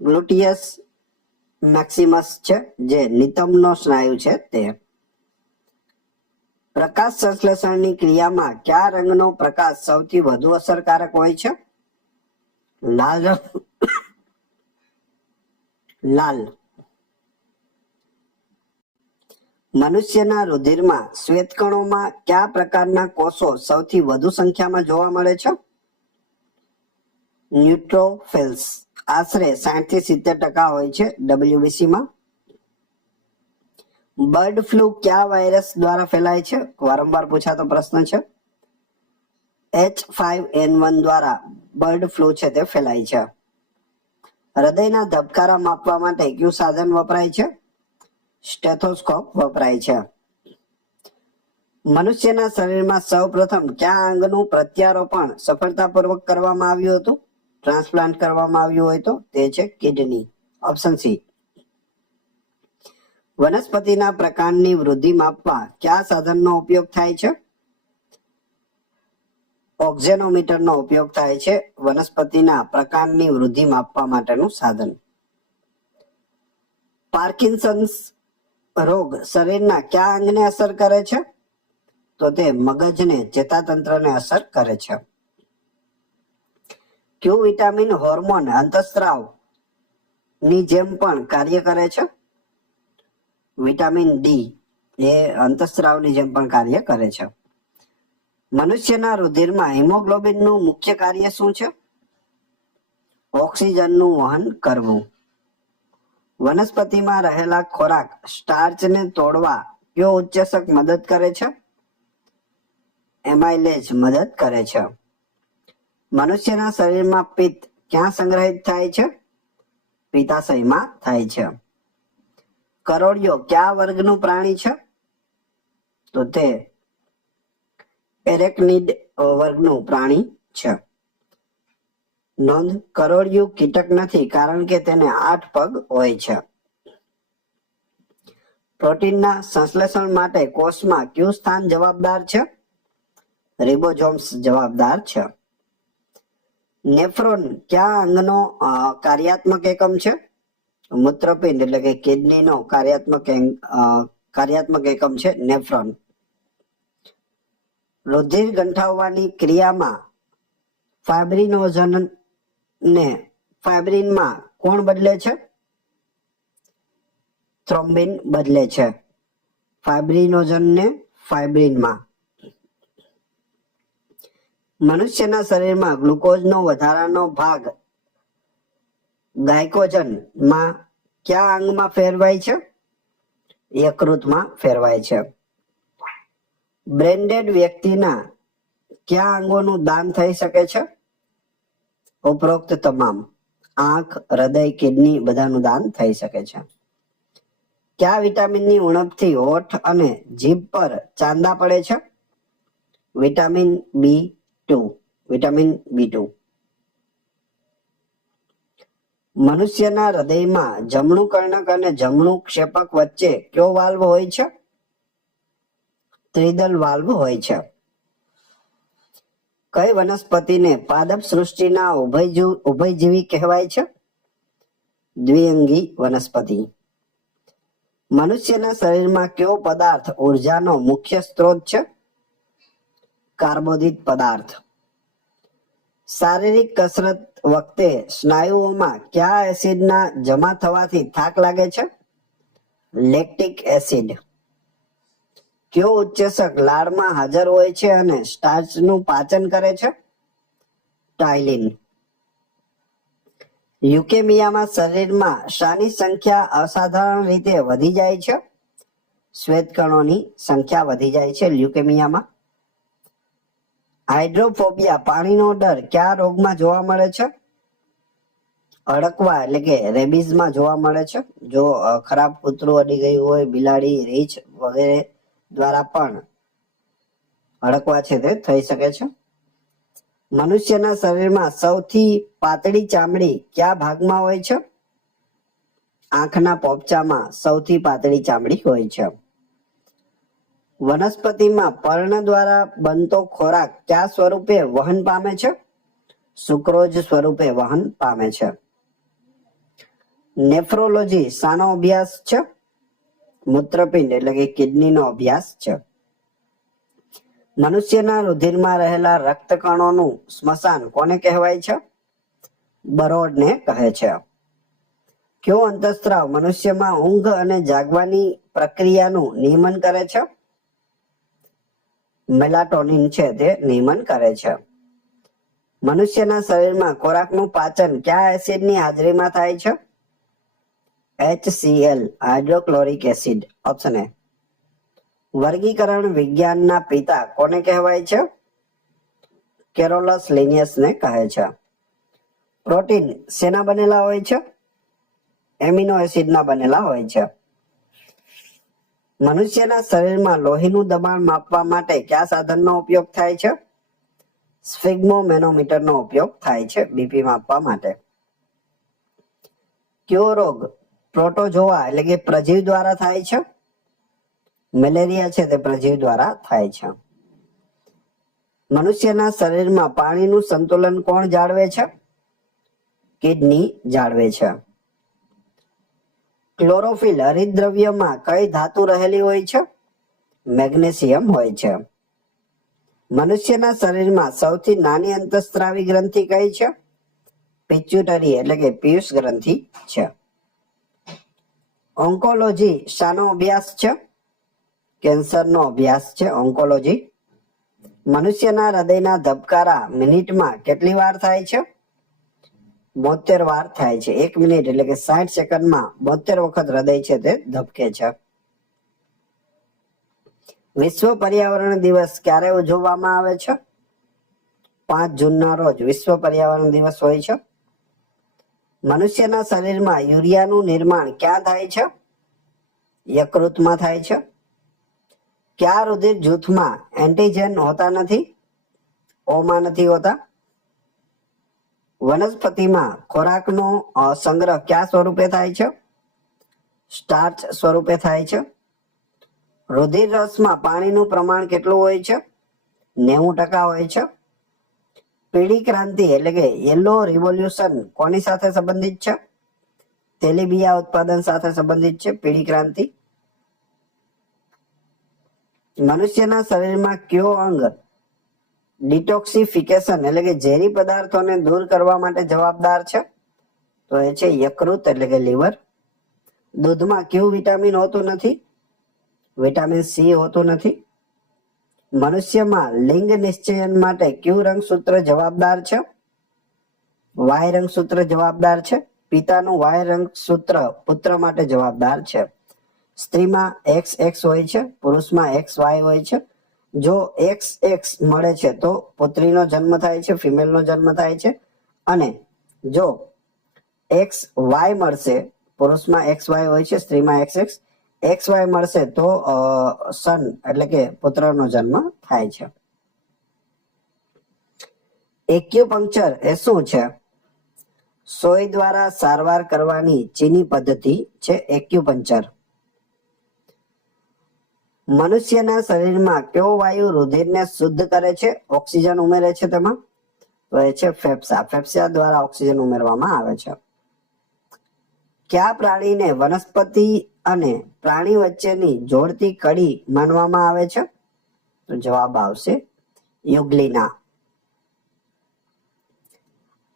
ગ્લુટિયસ મેક્સિમસ છે, જે નિતંબનો સ્નાયુ છે તે. પ્રકાશ સંશ્લેષણની ક્રિયામાં કયા રંગનો પ્રકાશ સૌથી વધુ અસરકારક હોય છે? લાલ રંગ. લાલ. મનુષ્યના રુધિરમાં શ્વેતકણોમાં કયા પ્રકારના કોષો સૌથી વધુ સંખ્યામાં જોવા મળે છે? ન્યુટ્રોફિલ્સ. આશરે 60 થી 70% હોય છે WBC માં. બર્ડ ફ્લૂ કયા વાયરસ દ્વારા ફેલાય છે? વારંવાર પૂછાતો પ્રશ્ન છે. H5N1 દ્વારા બર્ડ ફ્લૂ છે તે ફેલાય છે. હૃદયના ધબકારા માપવા માટે કયું સાધન વપરાય છે? સ્ટેથોસ્કોપ વપરાય છે. મનુષ્યના શરીરમાં સૌપ્રથમ કયા અંગનું પ્રત્યારોપણ સફળતાપૂર્વક કરવામાં આવ્યું હતું? ટ્રાન્સપ્લાન્ટ કરવામાં આવ્યું હોય તો તે છે કિડની. Option C. વનસ્પતિના પ્રકાંડની વૃદ્ધિ માપવા કયા સાધનનો ઉપયોગ થાય છે? ઓક્ઝેનોમીટરનો ઉપયોગ થાય છે વનસ્પતિના પ્રકાંડની વૃદ્ધિ માપવા માટેનું સાધન. પાર્કિન્સન્સ રોગ શરીરના કયા અંગને અસર કરે છે? તો તે મગજને, ચેતાતંત્રને અસર કરે છે. કયું વિટામિન હોર્મોન અંતઃસ્ત્રાવ ની જેમ પણ કાર્ય કરે છે? વિટામિન ડી એ અંતઃસ્ત્રાવની જેમ પણ કાર્ય કરે છે. મનુષ્યના રુધિરમાં હિમોગ્લોબિનનું મુખ્ય કાર્ય શું છે? ઓક્સિજનનું વહન કરવું. વનસ્પતિમાં રહેલા ખોરાક સ્ટાર્ચને તોડવા કયો ઉત્સેચક મદદ કરે છે? એમાઇલેજ મદદ કરે છે. મનુષ્યના શરીરમાં પિત્ત ક્યાં સંગ્રહિત થાય છે? પિત્તાશયમાં થાય છે. કરોળિયો કયા વર્ગનું પ્રાણી છે? તો તે એરેક્નિડ વર્ગનું પ્રાણી છે. નોંધ: કરોળિયું કીટક નથી કારણ કે તેને 8 પગ હોય છે. પ્રોટીનના સંશ્લેષણ માટે કોષમાં કયું સ્થાન જવાબદાર છે? રિબોઝોમ્સ જવાબદાર છે. નેફ્રોન કયા અંગનો કાર્યાત્મક એકમ છે? મૂત્રપિંડ એટલે કે કિડનીનો કાર્યાત્મક એકમ છે નેફ્રોન. રુધિર ગંઠાવવાની ક્રિયામાં ફાઇબ્રિનોજનને ફાઇબ્રિનમાં કોણ બદલે છે? થ્રોમ્બિન બદલે છે. ફાઇબ્રિનોજનને ફાઇબ્રિનમાં. મનુષ્યના શરીરમાં ગ્લુકોઝનો વધારાનો ભાગ ગ્લાયકોજન માં કયા અંગમાં ફેરવાય છે? યકૃતમાં ફેરવાય છે. બ્રેન્ડેડ વ્યક્તિના કયા અંગોનું દાન થઈ શકે છે? ઉપરોક્ત તમામ. આંખ, હૃદય, કિડની બધાનું દાન થઈ શકે છે. કયા વિટામિનની ઉણપથી હોઠ અને જીભ પર ચાંદા પડે છે? Vitamin B2. Vitamin B2. મનુષ્યના હૃદયમાં જમણું કર્ણક અને જમણું ક્ષેપક વચ્ચે કયો વાલ્વ હોય છે? ત્રિદલ વાલ્વ હોય છે. કઈ વનસ્પતિને પાદપ સૃષ્ટિના ઉભયજીવી કહેવાય છે? દ્વિઅંગી વનસ્પતિ. મનુષ્યના શરીરમાં કયો પદાર્થ ઉર્જાનો મુખ્ય સ્ત્રોત છે? કાર્બોદિત પદાર્થ. શારીરિક કસરત વખતે સ્નાયુઓમાં કયા એસિડના જમા થવાથી થાક લાગે છે? Lactic acid. કયો ઉત્સેચક લાળમાં હાજર હોય છે અને સ્ટાર્ચનું પાચન કરે છે? ટાયલિન. લ્યુકેમિયામાં શરીરમાં શાની સંખ્યા અસાધારણ રીતે વધી જાય છે? શ્વેત કણોની સંખ્યા વધી જાય છે લ્યુકેમિયામાં. હાઇડ્રોફોબિયા પાણીનો ડર કયા રોગમાં જોવા મળે છે? અડકવા એટલે કે રેબીઝમાં જોવા મળે છે. જો ખરાબ કૂતરું અડી ગયું હોય, બિલાડી, રીંછ વગેરે દ્વારા પણ અડકવા છે તે થઈ શકે છે. મનુષ્યના શરીરમાં સૌથી પાતળી ચામડી કયા ભાગમાં હોય છે? આંખના પોપચામાં સૌથી પાતળી ચામડી હોય છે. વનસ્પતિમાં પર્ણ દ્વારા બનતો ખોરાક કયા સ્વરૂપે વહન પામે છે? સુક્રોજ સ્વરૂપે વહન પામે છે. નેફ્રોલોજી શાનો અભ્યાસ છે? મૂત્રપિંડ એટલે કે કિડનીનો અભ્યાસ છે. મનુષ્યના રુધિરમાં રહેલા રક્તકણોનું સ્મશાન કોને કહેવાય છે? બરોડને કહે છે. કયો અંતઃસ્ત્રાવ મનુષ્યમાં ઊંઘ અને જાગવાની પ્રક્રિયાનું નિયમન કરે છે? મેલાટોનિન છે તે નિયમન કરે છે. મનુષ્યના શરીરમાં ખોરાકનું પાચન કયા એસિડની હાજરીમાં થાય છે? HCl hydrochloric acid. Option A. વર્ગીકરણ વિજ્ઞાનના પિતા કોને કહેવાય છે? કેરોલસ લિનિયસને કહે છે. પ્રોટીન શેના બનેલા હોય છે? એમિનો એસિડના બનેલા હોય છે. મનુષ્યના શરીરમાં લોહીનું દબાણ માપવા માટે કયા સાધનનો ઉપયોગ થાય છે? સ્ફિગ્મોમેનોમીટરનો ઉપયોગ થાય છે બીપી માપવા માટે. કયો રોગ પ્રોટોઝોઆ એટલે કે પ્રજીવ દ્વારા થાય છે? મેલેરિયા છે તે પ્રજીવ દ્વારા થાય છે. મનુષ્યના શરીરમાં પાણીનું સંતુલન કોણ જાળવે છે? કિડની જાળવે છે. ક્લોરોફિલ હરિતદ્રવ્યમાં કઈ ધાતુ રહેલી હોય છે? મેગ્નેશિયમ હોય છે. મનુષ્યના શરીરમાં સૌથી નાની અંતઃસ્ત્રાવી ગ્રંથિ કઈ છે? પિચ્યુટરી એટલે કે પિયુષ ગ્રંથિ છે. ઓન્કોલોજી શાનો અભ્યાસ છે? કેન્સરનો અભ્યાસ છે ઓન્કોલોજી. મનુષ્યના હૃદયના ધબકારા મિનિટમાં કેટલી વાર થાય છે? 72 વાર થાય છે. 1 મિનિટ એટલે કે 60 સેકન્ડમાં 72 વખત હૃદય છે તે ધબકે છે. વિશ્વ પર્યાવરણ દિવસ ક્યારે ઉજવવામાં આવે છે? 5 જૂનના રોજ વિશ્વ પર્યાવરણ દિવસ હોય છે. મનુષ્યના શરીરમાં યુરિયાનું નિર્માણ ક્યાં થાય છે? યકૃતમાં થાય છે. કયા રુધિર જૂથમાં એન્ટીજન હોતા નથી? ઓમાં નથી હોતા. વનસ્પતિમાં ખોરાકનો સંગ્રહ કયા સ્વરૂપે થાય છે? સ્ટાર્ચ સ્વરૂપે થાય છે. રુધિર રસમાં પાણીનું પ્રમાણ કેટલું હોય છે? 90% હોય છે. પીળી ક્રાંતિ એટલે કે યલો રિવોલ્યુશન કોની સાથે સંબંધિત છે? તેલીબિયા ઉત્પાદન સાથે સંબંધિત છે પીળી ક્રાંતિ. મનુષ્યના શરીરમાં કયો અંગ ડિટોક્સિફિકેશન એટલે કે ઝેરી પદાર્થોને દૂર કરવા માટે જવાબદાર છે? તો એ છે યકૃત એટલે કે લીવર. દૂધમાં કયું વિટામિન હોતું નથી? વિટામિન સી હોતું નથી. મનુષ્યમાં લિંગ નિશ્ચયન માટે કયું રંગસૂત્ર જવાબદાર છે? વાય રંગસૂત્ર જવાબદાર છે. પિતાનું વાય રંગસૂત્ર પુત્ર માટે જવાબદાર છે. સ્ત્રીમાં XX હોય છે, પુરુષમાં XY હોય છે. જો XX મળે છે તો પુત્રીનો જન્મ થાય છે, ફિમેલનો જન્મ થાય છે. અને જો XY મળશે, પુરુષમાં XY હોય છે, સ્ત્રીમાં XX, XY મળશે તો સન એટલે કે પુત્રનો જન્મ થાય છે. એક્યુપંક્ચર એ શું છે? સોય દ્વારા સારવાર કરવાની ચીની પદ્ધતિ છે એક્યુપંક્ચર. મનુષ્યના શરીરમાં કયો વાયુ રુધિરને શુદ્ધ કરે છે, ઓક્સિજન ઉમેરે છે તેમાં? તો એ છે ફેફસા. ફેફસા દ્વારા ઓક્સિજન ઉમેરવામાં આવે છે. કયા પ્રાણીને વનસ્પતિ અને પ્રાણી વચ્ચેની જોડતી કડી માનવામાં આવે છે? તો જવાબ આવશે યુગ્લિના.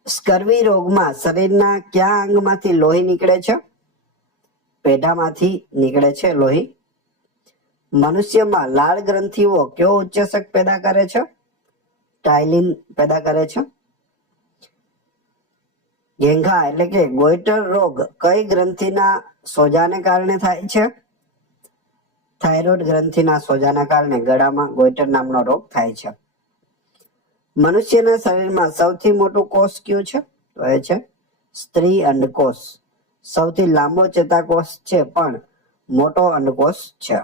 સ્કર્વી રોગમાં શરીરના કયા અંગમાંથી લોહી નીકળે છે? પેઢામાંથી નીકળે છે લોહી. મનુષ્યમાં લાળ ગ્રંથિઓ કયો ઉચ્ચેસક પેદા કરે છે? ટાઇલિન પેદા કરે છે. ઘેંઘા એટલે કે ગોઈટર રોગ કઈ ગ્રંથિના સોજાને કારણે થાય છે? થાઇરોઇડ ગ્રંથિના સોજાના કારણે ગળામાં ગોઈટર નામનો રોગ થાય છે. મનુષ્યના શરીરમાં સૌથી મોટું કોષ કયું છે? તો એ છે સ્ત્રી અંડકોષ. સૌથી લાંબો ચેતાકોષ છે પણ મોટો અંડકોષ છે.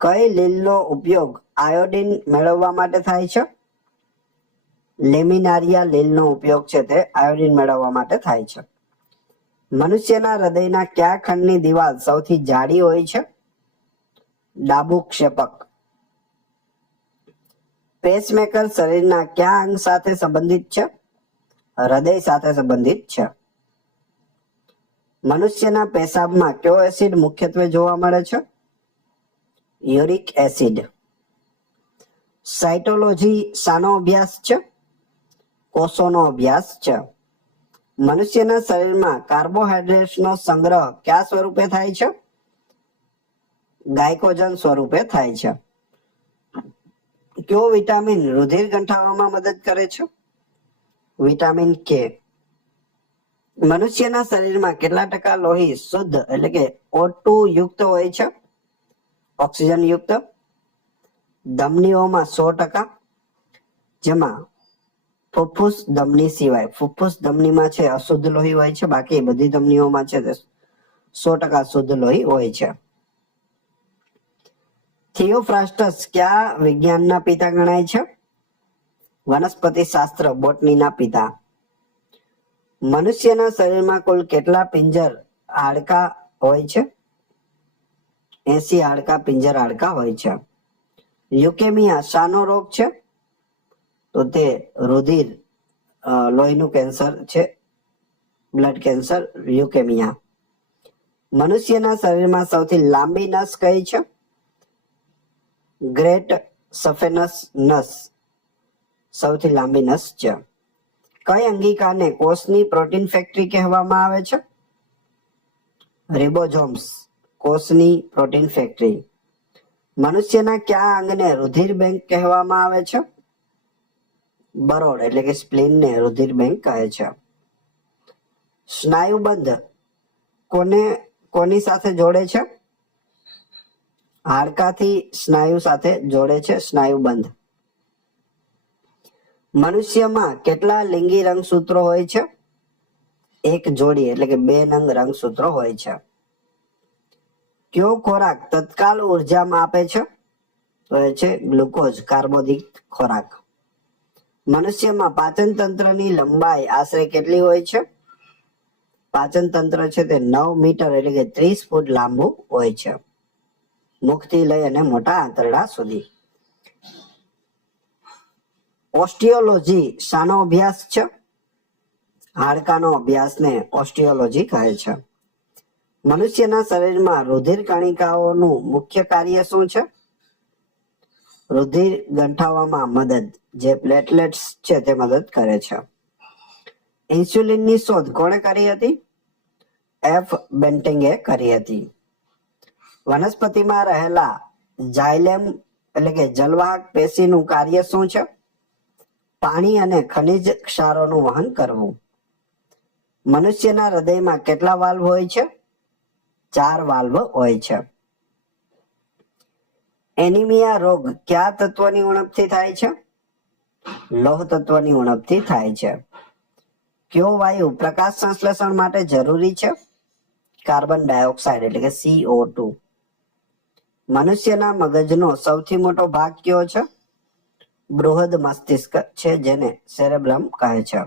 કઈ લીલનો ઉપયોગ આયોડિન મેળવવા માટે થાય છે? લેમિનારિયા લીલનો ઉપયોગ છે તે આયોડિન મેળવવા માટે થાય છે. મનુષ્યના હૃદયના કયા ખંડની દિવાલ સૌથી જાડી હોય છે? ડાબુ ક્ષેપક. પેસમેકર શરીરના કયા અંગ સાથે સંબંધિત છે? હૃદય સાથે સંબંધિત છે. મનુષ્યના પેશાબમાં કયો એસિડ મુખ્યત્વે જોવા મળે છે? Uric acid. સાયટોલોજી શાનો અભ્યાસ છે? કોષોનો અભ્યાસ છે. મનુષ્યના શરીરમાં કાર્બોહાઈડ્રેટ્સનો સંગ્રહ કયા સ્વરૂપે થાય છે? ગ્લાયકોજન સ્વરૂપે થાય છે. કયો વિટામિન રુધિર ગંઠાવામાં મદદ કરે છે? વિટામિન કે. મનુષ્યના શરીરમાં કેટલા ટકા લોહી શુદ્ધ એટલે કે O2 યુક્ત હોય છે? ઓક્સિજન યુક્ત. ધમનીઓમાં 100%, જેમાં ફુફ્ફુસ ધમની સિવાય. ફુફ્ફુસ ધમનીમાં છે અશુદ્ધ લોહી હોય છે, બાકી બધી ધમનીઓમાં છે તે 100% શુદ્ધ લોહી હોય છે. થિયોફ્રાસ્ટસ કયા વિજ્ઞાનના પિતા ગણાય છે? વનસ્પતિ શાસ્ત્ર, બોટનીના પિતા. મનુષ્યના શરીરમાં કુલ કેટલા પિંજર હાડકા હોય છે? 80 હાડકા, પિંજર હાડકા હોય છે. લ્યુકેમિયા શાનો રોગ છે? તો તે રુધિર લોહીનું કેન્સર છે, બ્લડ કેન્સર, લ્યુકેમિયા. મનુષ્યના શરીરમાં સૌથી લાંબી નસ કઈ છે? ગ્રેટ સફેનસ નસ સૌથી લાંબી નસ છે. કઈ અંગિકાને કોષની પ્રોટીન ફેક્ટરી કહેવામાં આવે છે? રિબોઝોમ્સ કોષની પ્રોટીન ફેક્ટરી. મનુષ્યના કયા અંગને રુધિર બેંક કહેવામાં આવે છે? બરોડ એટલે કે સ્પ્લીનને રુધિર બેંક કહે છે. સ્નાયુબંધ કોની સાથે જોડે છે? હાડકાથી સ્નાયુ સાથે જોડે છે સ્નાયુબંધ. મનુષ્યમાં કેટલા લિંગી રંગસૂત્રો હોય છે? એક જોડી એટલે કે 2 નંગ રંગસૂત્રો હોય છે. કયો ખોરાક તત્કાલ ઉર્જામાં આપે છે? તો એ છે ગ્લુકોઝ, કાર્બોદિત ખોરાક. મનુષ્યમાં પાચન તંત્રની લંબાઈ આશરે કેટલી હોય છે? પાચન તંત્ર છે તે 9 મીટર એટલે કે 30 ફૂટ લાંબુ હોય છે, મુખથી લઈ અને મોટા આંતરડા સુધી. ઓસ્ટિયોલોજી શાનો અભ્યાસ છે? હાડકાનો અભ્યાસને ઓસ્ટિયોલોજી કહે છે. મનુષ્યના શરીરમાં રુધિર કણિકાઓનું મુખ્ય કાર્ય શું છે? રુધિર ગંઠાવવામાં મદદ, જે પ્લેટલેટ્સ છે તે મદદ કરે છે. ઇન્સ્યુલિનની શોધ કોણે કરી હતી? એફ બેન્ટિંગે કરી હતી. વનસ્પતિમાં રહેલા જાયલેમ એટલે કે જલવાહક પેશીનું કાર્ય શું છે? પાણી અને ખનિજ ક્ષારોનું વહન કરવું. મનુષ્યના હૃદયમાં કેટલા વાલ્વ હોય છે? 4 વાલ્વ હોય છે. એનિમિયા રોગ કયા તત્વની ઉણપથી થાય છે? લોહ તત્વની ઉણપથી થાય છે. કયો વાયુ પ્રકાશ સંશ્લેષણ માટે જરૂરી છે? કાર્બન ડાયોક્સાઇડ એટલે કે CO2. મનુષ્યના મગજનો સૌથી મોટો ભાગ કયો છે? બૃહદ મસ્તિષ્ક છે, જેને સેરેબ્રમ કહે છે.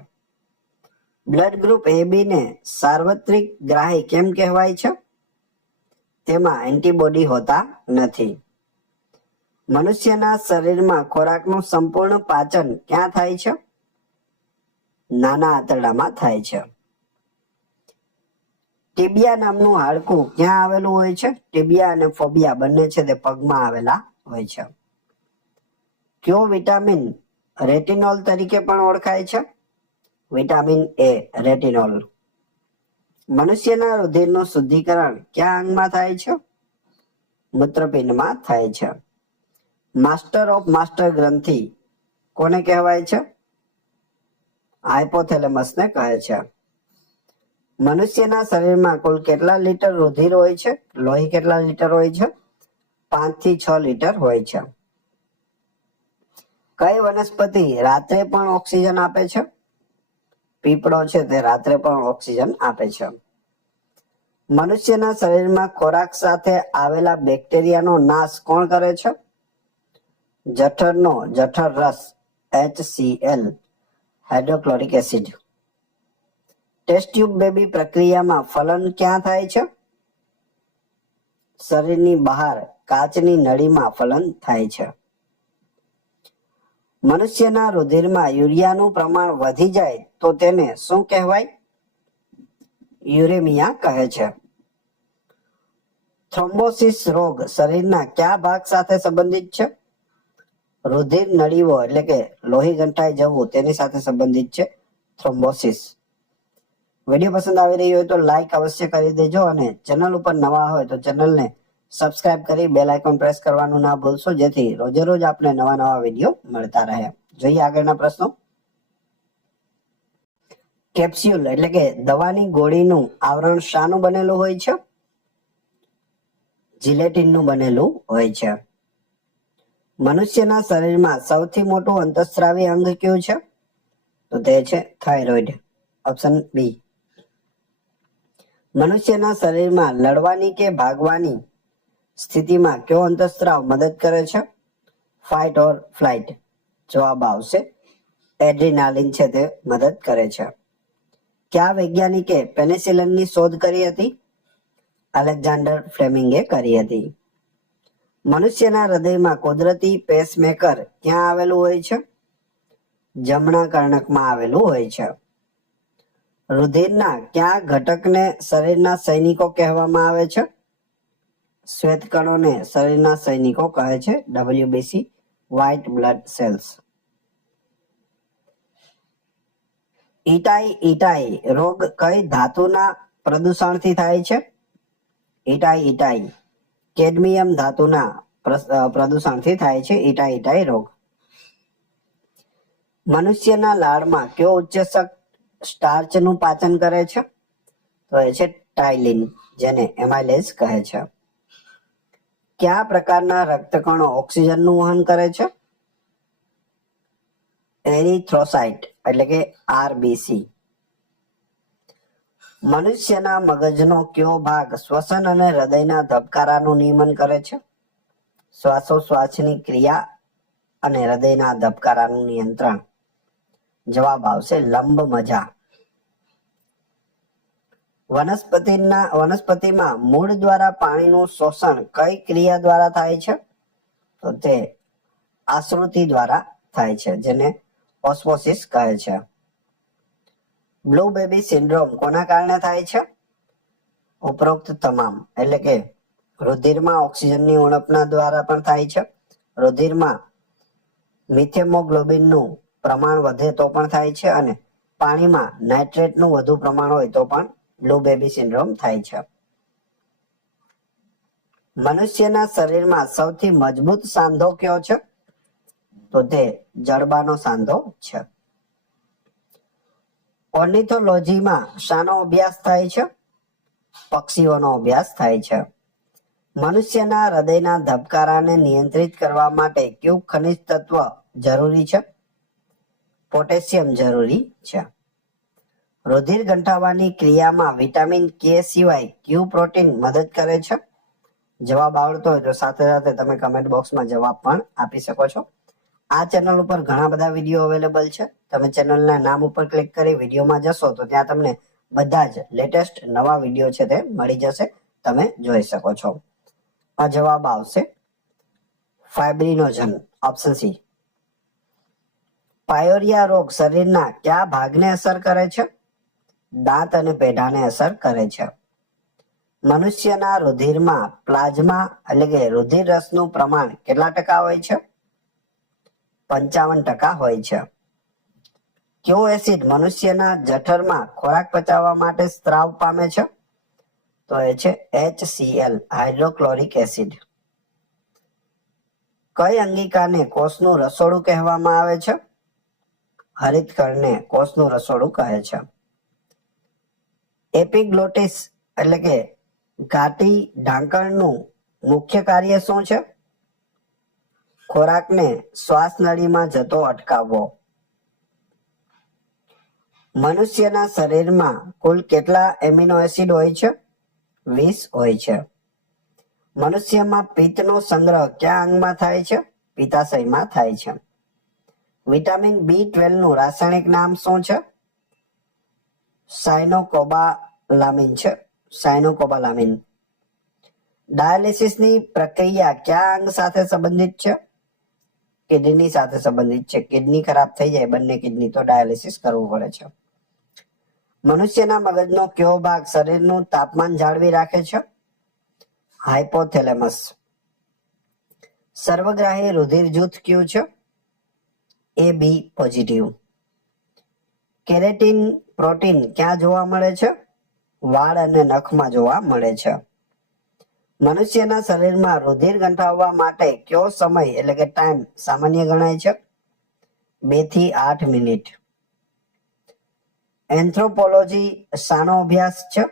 બ્લડ ગ્રુપ AB ને સાર્વત્રિક ગ્રાહી કેમ કહેવાય છે? તેમાં એન્ટીબોડી હોતા નથી. મનુષ્યના શરીરમાં ખોરાકનું સંપૂર્ણ પાચન ક્યાં થાય છે? નાના આંતરડામાં થાય છે. ટીબિયા નામનું હાડકું ક્યાં આવેલું હોય છે? ટીબિયા અને ફોબિયા બંને છે તે પગમાં આવેલા હોય છે. કયો વિટામિન રેટિનોલ તરીકે પણ ઓળખાય છે? Vitamin A, retinol. મનુષ્યના રુધિરનું શુદ્ધિકરણ કયા અંગમાં થાય છે? મૂત્રપિંડમાં થાય છે. માસ્ટર ઓફ માસ્ટર ગ્રંથિ કોને કહેવાય છે? હાઇપોથેલેમસને કહે છે. મનુષ્યના શરીરમાં કુલ કેટલા લીટર રુધિર હોય છે? લોહી કેટલા લીટર હોય છે? 5 થી 6 લીટર હોય છે. કઈ વનસ્પતિ રાત્રે પણ ઓક્સિજન આપે છે? પીપળો છે તે રાત્રે પણ ઓક્સિજન આપે છે. મનુષ્યના શરીરમાં ખોરાક સાથે આવેલા બેક્ટેરિયાનો નાશ કોણ કરે છે? જઠરનો જઠર રસ HCl hydrochloric acid. Test tube baby પ્રક્રિયામાં ફલન ક્યાં થાય છે? શરીરની બહાર કાચની નળીમાં ફલન થાય છે. મનુષ્યના રુધિરમાં યુરિયાનું પ્રમાણ વધી જાય તો તેને શું કહેવાય? યુરેમિયા કહે છે. થ્રોમ્બોસિસ રોગ શરીરના કયા ભાગ સાથે સંબંધિત છે? રુધિર નળીઓ એટલે કે લોહી ગંઠાઈ જવું તેની સાથે સંબંધિત છે થ્રોમ્બોસિસ. વિડીયો પસંદ આવી રહ્યો હોય તો લાઈક અવશ્ય કરી દેજો અને ચેનલ ઉપર નવા હોય તો ચેનલને સબસ્ક્રાઇબ કરી બેલ આઇકોન પ્રેસ કરવાનું ના ભૂલશો, જેથી રોજે રોજ આપને નવા નવા વિડીયો મળતા રહે. જોઈએ આગળના પ્રશ્નો. કેપ્સ્યુલ એટલે કે દવાની ગોળીનું આવરણ શાનું બનેલું હોય છે? જિલેટિનનું બનેલું હોય છે. મનુષ્યના શરીરમાં સૌથી મોટું અંતઃસ્રાવી અંગ કયું છે? તો તે છે થાઇરોઇડ. Option B. મનુષ્યના શરીરમાં લડવાની કે ભાગવાની સ્થિતિમાં કયો અંતઃસ્રાવ મદદ કરે છે? ફાઇટ ઓર ફ્લાઇટ. જવાબ આવશે એડ્રીનાલિન છે તે મદદ કરે છે. કયા વૈજ્ઞાનિકે પેનિસિલિનની શોધ કરી હતી? અલેક્ઝાન્ડર ફ્લેમિંગે કરી હતી. મનુષ્યના હૃદયમાં કુદરતી પેસમેકર ક્યાં આવેલું હોય છે? જમણા કર્ણકમાં આવેલું હોય છે. રુધિરના કયા ઘટકને શરીરના સૈનિકો કહેવામાં આવે છે? શ્વેતકણોને શરીરના સૈનિકો કહે છે, WBC વ્હાઇટ બ્લડ સેલ્સ. ઇટાઈ રોગ કઈ ધાતુના પ્રદૂષણથી થાય છે? ઇટાઈ કેડમિયમ ધાતુના પ્રદૂષણથી થાય છે ઇટાઈ રોગ. મનુષ્યના લાળમાં કયો ઉત્સેચક સ્ટાર્ચનું પાચન કરે છે? તો એ છે ટાઇલિન, જેને એમાઇલેઝ કહે છે. કયા પ્રકારના રક્તકણો ઓક્સિજનનું વહન કરે છે? એરિથ્રોસાઇટ એટલે કે RBC. મનુષ્યના મગજનો કયો ભાગ શ્વસન અને હૃદયના ધબકારાનું નિયમન કરે છે? શ્વાસોશ્વાસની ક્રિયા અને હૃદયના ધબકારાનું નિયંત્રણ. જવાબ આવશે લંબમજા. વનસ્પતિમાં મૂળ દ્વારા પાણીનું શોષણ કઈ ક્રિયા દ્વારા થાય છે? તો તે આશ્રુતિ દ્વારા થાય છે, જેને ઓસ્મોસિસ કહે છે. બ્લુ બેબી સિન્ડ્રોમ કોના કારણે થાય છે? ઉપરોક્ત તમામ એટલે કે રુધિરમાં ઓક્સિજનની ઉણપના દ્વારા પણ થાય છે, રુધિરમાં મિથેમોગ્લોબિનનું પ્રમાણ વધે તો પણ થાય છે, અને પાણીમાં નાઇટ્રેટનું વધુ પ્રમાણ હોય તો પણ બ્લુ બેબી સિન્ડ્રોમ થાય છે. મનુષ્યના શરીરમાં સૌથી મજબૂત સાંધો કયો છે? તો તે જડબાનો સાંધો છે. ઓર્નિથોલોજીમાં શાનો અભ્યાસ થાય છે? પક્ષીઓનો અભ્યાસ થાય છે. મનુષ્યના હૃદયના ધબકારાને નિયંત્રિત કરવા માટે કયું ખનિજ તત્વ જરૂરી છે? પોટેશિયમ જરૂરી છે. રુધિર ગંઠાવાની ક્રિયામાં વિટામિન K સિવાય કયું પ્રોટીન મદદ કરે છે? જવાબ આવડતો હોય તો સાથે સાથે તમે કમેન્ટ બોક્સમાં જવાબ પણ આપી શકો છો. આ ચેનલ ઉપર ઘણા બધા વિડીયો અવેલેબલ છે. તમે ચેનલના નામ ઉપર ક્લિક કરી વિડીયોમાં જશો તો ત્યાં તમને બધા જ લેટેસ્ટ નવા વિડીયો છે તે મળી જશે, તમે જોઈ શકો છો. આ જવાબ આવશે ફાઇબ્રિનોજન. Option C. પાયોરિયા રોગ શરીરના કયા ભાગને અસર કરે છે? દાંત અને પેઢાને અસર કરે છે. મનુષ્યના રુધિરમાં પ્લાઝમા એટલે કે રુધિર રસનું પ્રમાણ કેટલા ટકા હોય છે? 55% હોય છે. કયો એસિડ મનુષ્યના જઠરમાં ખોરાક પચાવવા માટે સ્ત્રાવ પામે છે? તો એ છે HCl હાઇડ્રોક્લોરિક એસિડ. કઈ અંગિકાને કોષનું રસોડું કહેવામાં આવે છે? હરિતકણને કોષનું રસોડું કહે છે. એપિગ્લોટિસ એટલે કે ઘાટી ઢાંકણનું મુખ્ય કાર્ય શું છે? ખોરાકને શ્વાસ નળીમાં જતો અટકાવવો. મનુષ્યના શરીરમાં કુલ કેટલા એમિનો એસિડ હોય છે? 20 હોય છે. મનુષ્યમાં પિત્તનો સંગ્રહ કયા અંગમાં થાય છે? પિત્તાશયમાં થાય છે. વિટામિન B12 નું રાસાયણિક નામ શું છે? સાયનોકોબાલામિન છે. સાયનોકોબાલામિન. ડાયાલિસિસની પ્રક્રિયા કયા અંગ સાથે સંબંધિત છે? કિડની સાથે સંબંધિત છે. કિડની ખરાબ થઈ જાય, બંને કિડની, તો ડાયાલિસિસ કરવું પડે છે. મનુષ્યના મગજનો કયો ભાગ શરીરનું તાપમાન જાળવી રાખે છે? હાઇપોથેલેમસ. સર્વગ્રાહી રુધિર જૂથ કયું છે? AB positive. કેરેટીન પ્રોટીન ક્યાં જોવા મળે છે? વાળ અને નખમાં જોવા મળે છે. મનુષ્યના શરીરમાં રુધિર ગંઠાવવા માટે કયો સમય એટલે કે ટાઈમ સામાન્ય ગણાય છે? 2 થી 8 મિનિટ. એન્થ્રોપોલોજી શાનો અભ્યાસ છે?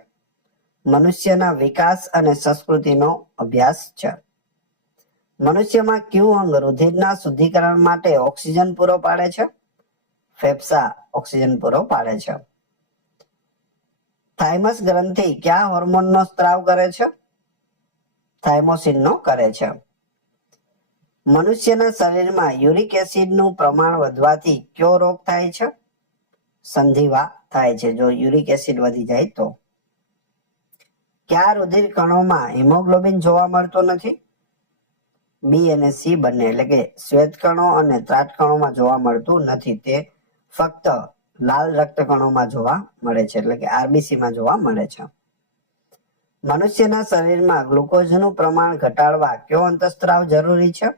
મનુષ્યના વિકાસ અને સંસ્કૃતિનો અભ્યાસ છે. મનુષ્યમાં કયું અંગ રુધિરના શુદ્ધિકરણ માટે ઓક્સિજન પૂરો પાડે છે? ફેફસા ઓક્સિજન પૂરો પાડે છે. થાઇમસ ગ્રંથિ કયા હોર્મોનનો સ્ત્રાવ કરે છે? થાઇમોસિનનો કરે છે. મનુષ્યના શરીરમાં યુરિક એસિડનું પ્રમાણ વધવાથી કયો રોગ થાય છે? સંધિવા થાય છે, જો યુરિક એસિડ વધી જાય તો. કયા રુધિર કણોમાં હિમોગ્લોબિન જોવા મળતો નથી? બી અને સી બંને, એટલે કે શ્વેત કણો અને ત્રાટ કણોમાં જોવા મળતું નથી. તે ફક્ત લાલ રક્તકણોમાં જોવા મળે છે, એટલે કે આરબીસીમાં જોવા મળે છે. મનુષ્યના શરીરમાં ગ્લુકોઝનું પ્રમાણ ઘટાડવા કયો અંતઃસ્ત્રાવ જરૂરી છે?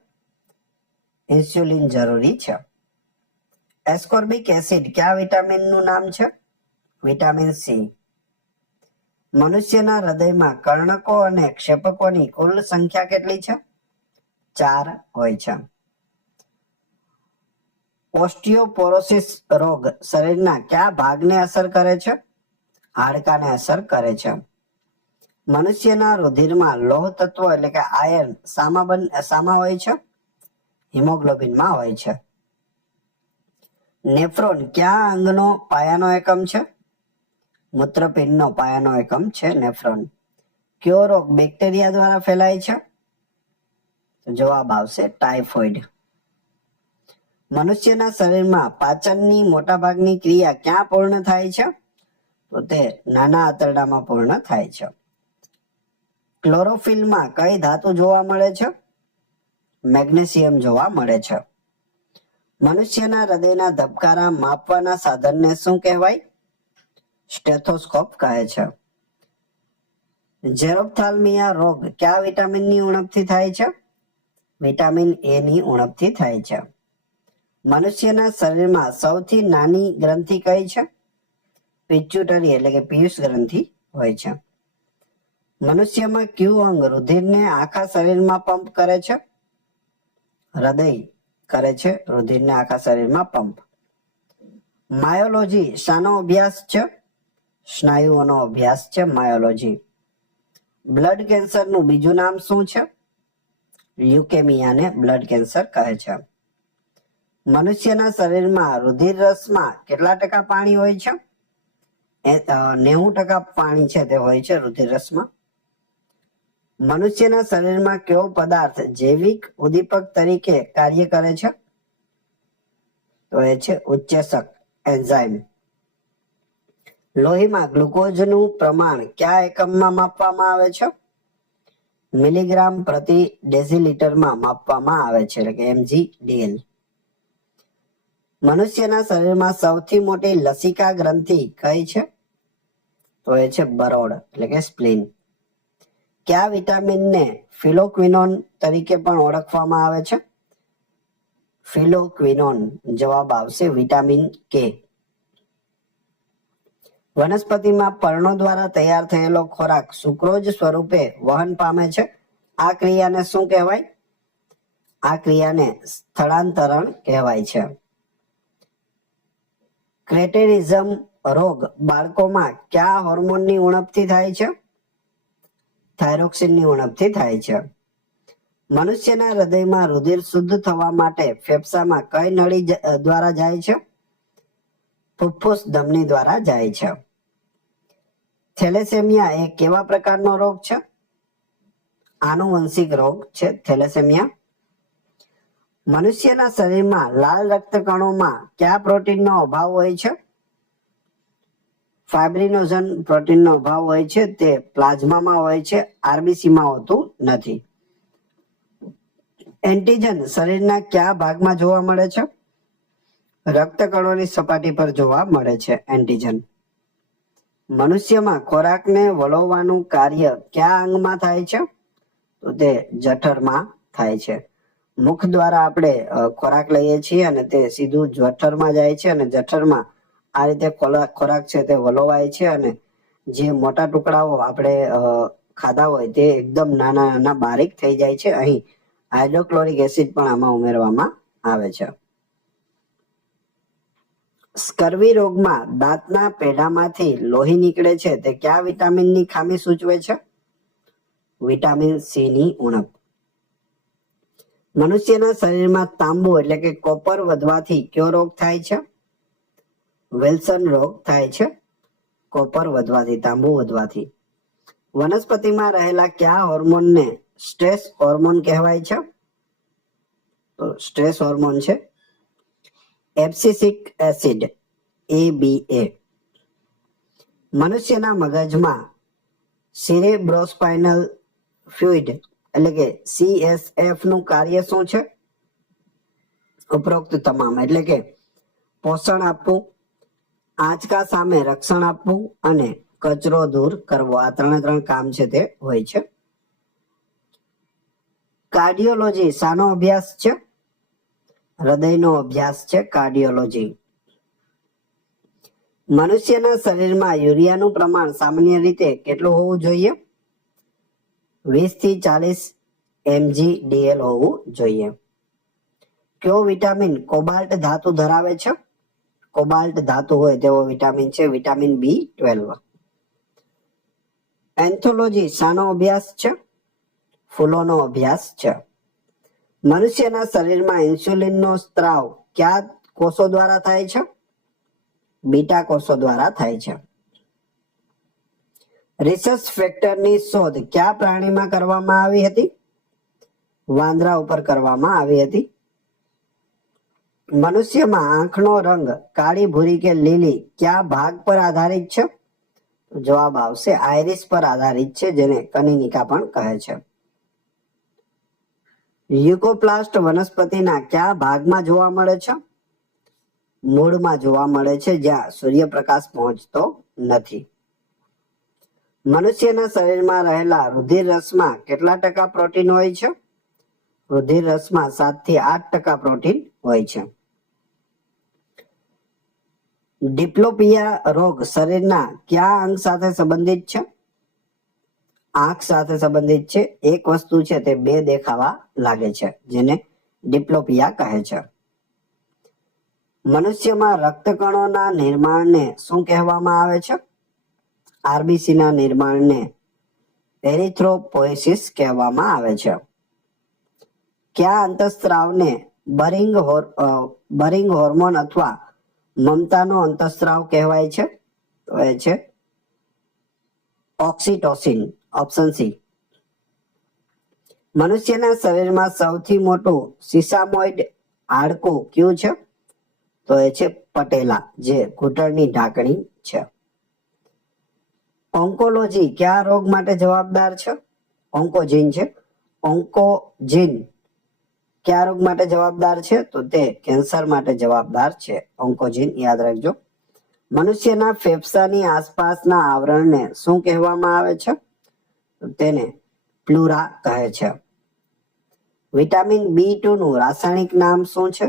ઇન્સ્યુલિન જરૂરી છે. એસ્કોર્બિક એસિડ કયા વિટામિનનું નામ છે? Vitamin C. મનુષ્યના હૃદયમાં કર્ણકો અને ક્ષેપકોની કુલ સંખ્યા કેટલી છે? 4 હોય છે. ઓસ્ટિયોપોરોસિસ રોગ શરીરના કયા ભાગને અસર કરે છે? હાડકાને અસર કરે છે. મનુષ્યના રુધિરમાં લોહ તત્વ એટલે કે આયર્ન શામાં હોય છે? હિમોગ્લોબિનમાં હોય છે. નેફ્રોન કયા અંગનો પાયાનો એકમ છે? મૂત્રપિંડનો પાયાનો એકમ છે નેફ્રોન. કયો રોગ બેક્ટેરિયા દ્વારા ફેલાય છે? જવાબ આવશે ટાઇફોઇડ. મનુષ્યના શરીરમાં પાચનની મોટાભાગની ક્રિયા ક્યાં પૂર્ણ થાય છે? તો તે નાના આંતરડામાં પૂર્ણ થાય છે. ક્લોરોફિલમાં કઈ ધાતુ જોવા મળે છે? મેગ્નેશિયમ જોવા મળે છે. મનુષ્યના હૃદયના ધબકારા માપવાના સાધનને શું કહેવાય? સ્ટેથોસ્કોપ કહે છે. જેરોપ્થાલ્મિયા રોગ કયા વિટામિનની ઉણપથી થાય છે? વિટામિન એ ની ઉણપથી થાય છે. મનુષ્યના શરીરમાં સૌથી નાની ગ્રંથિ કઈ છે? પિચ્યુટરી એટલે કે પિયુષ ગ્રંથિ હોય છે. મનુષ્યમાં કયું અંગ રુધિરને આખા શરીરમાં પંપ કરે છે? હૃદય કરે છે રુધિરને આખા શરીરમાં પંપ. માયોલોજી શાનો અભ્યાસ છે? સ્નાયુઓનો અભ્યાસ છે માયોલોજી. બ્લડ કેન્સરનું બીજું નામ શું છે? લ્યુકેમિયાને બ્લડ કેન્સર કહે છે. મનુષ્યના શરીરમાં રુધિર રસમાં કેટલા ટકા પાણી હોય છે? 90% પાણી છે તે હોય છે રુધિર રસમાં. મનુષ્યના શરીરમાં કયો પદાર્થ જૈવિક ઉદ્દીપક તરીકે કાર્ય કરે છે? તો એ છે ઉત્સેચક એન્ઝાઇમ. લોહીમાં ગ્લુકોઝનું પ્રમાણ કયા એકમમાં માપવામાં આવે છે? મિલીગ્રામ પ્રતિ ડેસીલીટરમાં માપવામાં આવે છે, એટલે કે mg/dl. મનુષ્યના શરીરમાં સૌથી મોટી લસિકા ગ્રંથિ કઈ છે? તો એ છે બરોડ એટલે કે સ્પ્લીન. કયા વિટામિનને ફિલોક્વિનોન તરીકે પણ ઓળખવામાં આવે છે? ફિલોક્વિનોન. જવાબ આવશે વિટામિન કે. વનસ્પતિમાં પર્ણો દ્વારા તૈયાર થયેલો ખોરાક સુક્રોઝ સ્વરૂપે વહન પામે છે. આ ક્રિયાને શું કહેવાય? આ ક્રિયાને સ્થળાંતરણ કહેવાય છે. ક્રેટેરિઝમ રોગ બાળકોમાં કયા હોર્મોનની ઉણપથી થાય છે? થાઇરોક્સિનની ઉણપથી થાય છે. મનુષ્યના હૃદયમાં રુધિર શુદ્ધ થવા માટે ફેફસામાં કઈ નળી દ્વારા જાય છે? ફુફ્ફુસ ધમની દ્વારા જાય છે. થેલેસેમિયા એ કેવા પ્રકારનો રોગ છે? આનુવંશિક રોગ છે થેલેસેમિયા. મનુષ્યના શરીરમાં લાલ રક્તકણોમાં કયા પ્રોટીનનો અભાવ હોય છે? ફાઇબ્રિનોજન પ્રોટીનનો અભાવ હોય છે. તે પ્લાઝમામાં હોય છે, આરબીસીમાં હોતું નથી. એન્ટીજન શરીરના કયા ભાગમાં જોવા મળે છે? રક્તકણોની સપાટી પર જોવા મળે છે એન્ટીજન. મનુષ્યમાં ખોરાકને વલોવવાનું કાર્ય કયા અંગમાં થાય છે? તો તે જઠરમાં થાય છે. મુખ દ્વારા આપણે ખોરાક લઈએ છીએ અને તે સીધું જઠરમાં જાય છે અને જઠરમાં આ રીતે ખોરાક છે તે વલોવાય છે અને જે મોટા ટુકડાઓ આપણે ખાધા હોય તે એકદમ નાના નાના બારીક થઈ જાય છે. અહીં હાઇડ્રોક્લોરિક એસિડ પણ આમાં ઉમેરવામાં આવે છે. સ્કર્વી રોગમાં દાંતના પેઢામાંથી લોહી નીકળે છે તે કયા વિટામિનની ખામી સૂચવે છે? વિટામિન સી ની ઉણપ. મનુષ્યના શરીરમાં તાંબુ એટલે કે કોપર વધવાથી કયો રોગ થાય છે? વિલ્સન રોગ થાય છે કોપર વધવાથી, તાંબુ વધવાથી. વનસ્પતિમાં રહેલા કયા હોર્મોનને સ્ટ્રેસ હોર્મોન કહેવાય છે? તો સ્ટ્રેસ હોર્મોન છે એબ્સિસિક એસિડ ABA. મનુષ્યના મગજમાં સેરેબ્રોસ્પાઇનલ ફ્લુઇડ એટલે કે CSF નું કાર્ય શું છે? ઉપરોક્ત તમામ એટલે કે પોષણ આપવું, આંચકા સામે રક્ષણ આપવું અને કચરો દૂર કરવો. આ ત્રણ કામ છે તે હોય છે. કાર્ડિયોલોજી શાનો અભ્યાસ છે? હૃદયનો અભ્યાસ છે કાર્ડિયોલોજી. મનુષ્યના શરીરમાં યુરિયાનું પ્રમાણ સામાન્ય રીતે કેટલું હોવું જોઈએ? 20 થી 40 mg/dl હોવું જોઈએ. કયો વિટામિન કોબાલ્ટ ધાતુ ધરાવે છે? કોબાલ્ટ ધાતુ હોય તેવો વિટામિન છે વિટામિન B12. એન્થોલોજી શાનો અભ્યાસ છે? ફૂલોનો અભ્યાસ છે. મનુષ્યના શરીરમાં ઇન્સ્યુલિનનો સ્ત્રાવ કયા કોષો દ્વારા થાય છે? બીટા કોષો દ્વારા થાય છે. રિસસ ફેક્ટરની શોધ કયા પ્રાણીમાં કરવામાં આવી હતી? વાંદરા ઉપર કરવામાં આવી હતી. મનુષ્યમાં આંખનો રંગ કાળી, ભૂરી કે લીલી કયા ભાગ પર આધારિત છે? જવાબ આવશે આઇરિસ પર આધારિત છે, જેને કનિનિકા પણ કહે છે. લ્યુકોપ્લાસ્ટ વનસ્પતિના કયા ભાગમાં જોવા મળે છે? મૂળમાં જોવા મળે છે, જ્યાં સૂર્યપ્રકાશ પહોંચતો નથી. મનુષ્યના શરીરમાં રહેલા રુધિર રસમાં કેટલા ટકા પ્રોટીન હોય છે? રુધિર રસમાં 7 થી 8% પ્રોટીન હોય છે. ડિપ્લોપિયા રોગ શરીરના કયા અંગ સાથે સંબંધિત છે? આંખ સાથે સંબંધિત છે. એક વસ્તુ છે તે બે દેખાવા લાગે છે, જેને ડિપ્લોપિયા કહે છે. મનુષ્યમાં રક્તકણોના નિર્માણને શું કહેવામાં આવે છે? આરબીસી ના નિર્માણને એરિથ્રોપોએસિસ કહેવામાં આવે છે. કયા અંતઃસ્ત્રાવને બરિંગ હોર્મોન અથવા મમતાનો અંતઃસ્ત્રાવ કહેવાય છે? તો એ છે ઓક્સિટોસિન, ઓપ્શન સી. મનુષ્યના શરીરમાં સૌથી મોટું સિસામોઇડ હાડકું કયું છે? તો એ છે પટેલા, જે ઘૂંટણની ઢાંકણી છે. ઓન્કોલોજી કયા રોગ માટે જવાબદાર છે? ઓન્કોજીન છે. ઓન્કોજીન કયા રોગ માટે જવાબદાર છે? તો તે કેન્સર માટે જવાબદાર છે. ઓન્કોજીન યાદ રાખજો. મનુષ્યના ફેફસાની આસપાસના આવરણને શું કહેવામાં આવે છે? તેને પ્લુરા કહે છે. વિટામિન B2 નું રાસાયણિક નામ શું છે?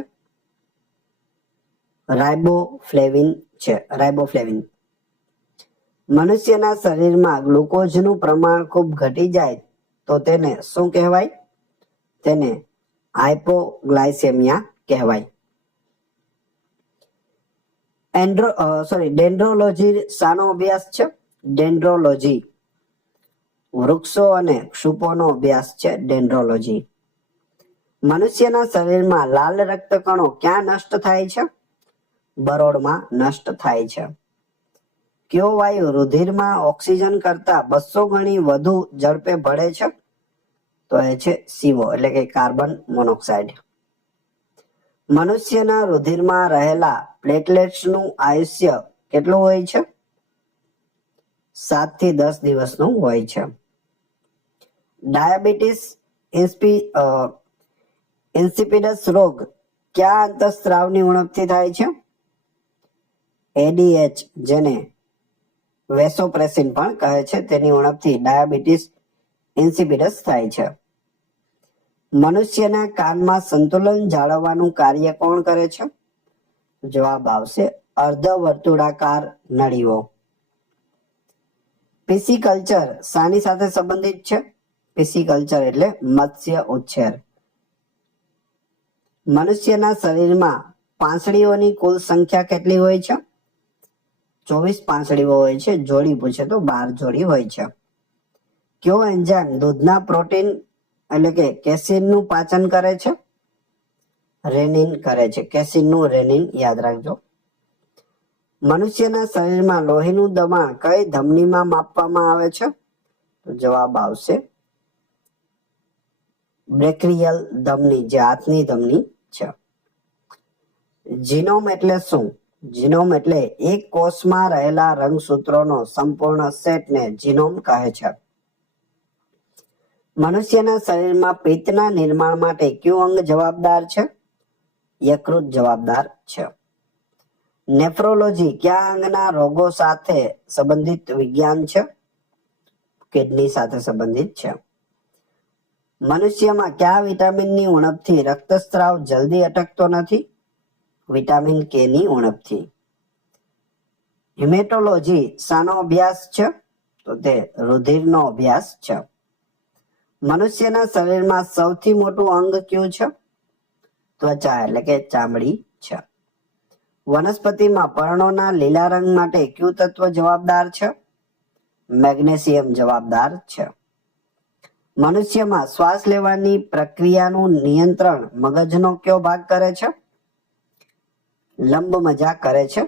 રાઇબોફ્લેવિન છે, રાઇબોફ્લેવિન. મનુષ્યના શરીરમાં ગ્લુકોઝનું પ્રમાણ ખૂબ ઘટી જાય તો તેને શું કહેવાય? તેને હાઇપોગ્લાયસેમિયા કહેવાય. ડેન્ડ્રોલોજી શાનો અભ્યાસ છે? ડેન્ડ્રોલોજી વૃક્ષો અને ક્ષુપોનો અભ્યાસ છે ડેન્ડ્રોલોજી. મનુષ્યના શરીરમાં લાલ રક્તકણો ક્યાં નષ્ટ થાય છે? બરોળમાં નષ્ટ થાય છે. કયો વાયુ રુધિરમાં ઓક્સિજન કરતા 200 ગણી વધુ ઝડપે ભળે છે? તો એ છે CO એટલે કે કાર્બન મોનોક્સાઇડ. મનુષ્યના રુધિરમાં રહેલા પ્લેટલેટ્સનું આયુષ્ય કેટલું હોય છે? 7 થી 10 દિવસનું હોય છે. ડાયાબિટીસ ઇન્સિપિડસ રોગ કયા અંતઃસ્ત્રાવની ઉણપથી થાય છે? ADH જેને વેસોપ્રેસિન પણ કહે છે તેની ઉણપથી ડાયાબિટીસ ઇન્સિપિડસ થાય છે. મનુષ્યના કાનમાં સંતુલન જાળવવાનું કાર્ય કોણ કરે છે? જવાબ આવશે અર્ધવર્તુળાકાર નળીઓ. પિસિકલ્ચર શાની સાથે સંબંધિત છે? પિસિકલ્ચર એટલે મત્સ્ય ઉછેર. મનુષ્યના શરીરમાં પાંસળીઓની કુલ સંખ્યા કેટલી હોય છે? 24 પાંસળીઓ હોય છે. જોડી પૂછે તો 12 જોડી હોય છે. કયો એન્ઝાઇમ દૂધના પ્રોટીન એટલે કે કેસીનનું પાચન કરે છે? રેનિન કરે છે. કેસીનનું રેનિન યાદ રાખજો. મનુષ્યના શરીરમાં લોહીનું દબાણ કઈ ધમનીમાં માપવામાં આવે છે? તો જવાબ આવશે બ્રેકિયલ ધમની જે હાથની ધમની છે. જીનોમ એટલે શું? જીનોમ એટલે એક કોષમાં રહેલા રંગસૂત્રોનો સંપૂર્ણ સેટને જીનોમ કહે છે. મનુષ્યના શરીરમાં પિત્તના નિર્માણ માટે કયું અંગ જવાબદાર છે? યકૃત જવાબદાર છે. નેફ્રોલોજી કયા અંગના રોગો સાથે સંબંધિત વિજ્ઞાન છે? કિડની સાથે સંબંધિત છે. મનુષ્યમાં કયા વિટામિનની ઉણપથી રક્તસ્રાવ જલ્દી અટકતો નથી? વિટામિન K ની ઉણપથી. હિમેટોલોજી શાનો અભ્યાસ છે? તો તે રુધિરનો અભ્યાસ છે. મનુષ્યના શરીરમાં સૌથી મોટું અંગ કયું છે? ત્વચા એટલે કે ચામડી છે. વનસ્પતિમાં પર્ણોના લીલા રંગ માટે કયું તત્વ જવાબદાર છે? મેગ્નેશિયમ જવાબદાર છે. મનુષ્યમાં શ્વાસ લેવાની પ્રક્રિયાનું નિયંત્રણ મગજનો કયો ભાગ કરે છે? લંબમજ્જા કરે છે.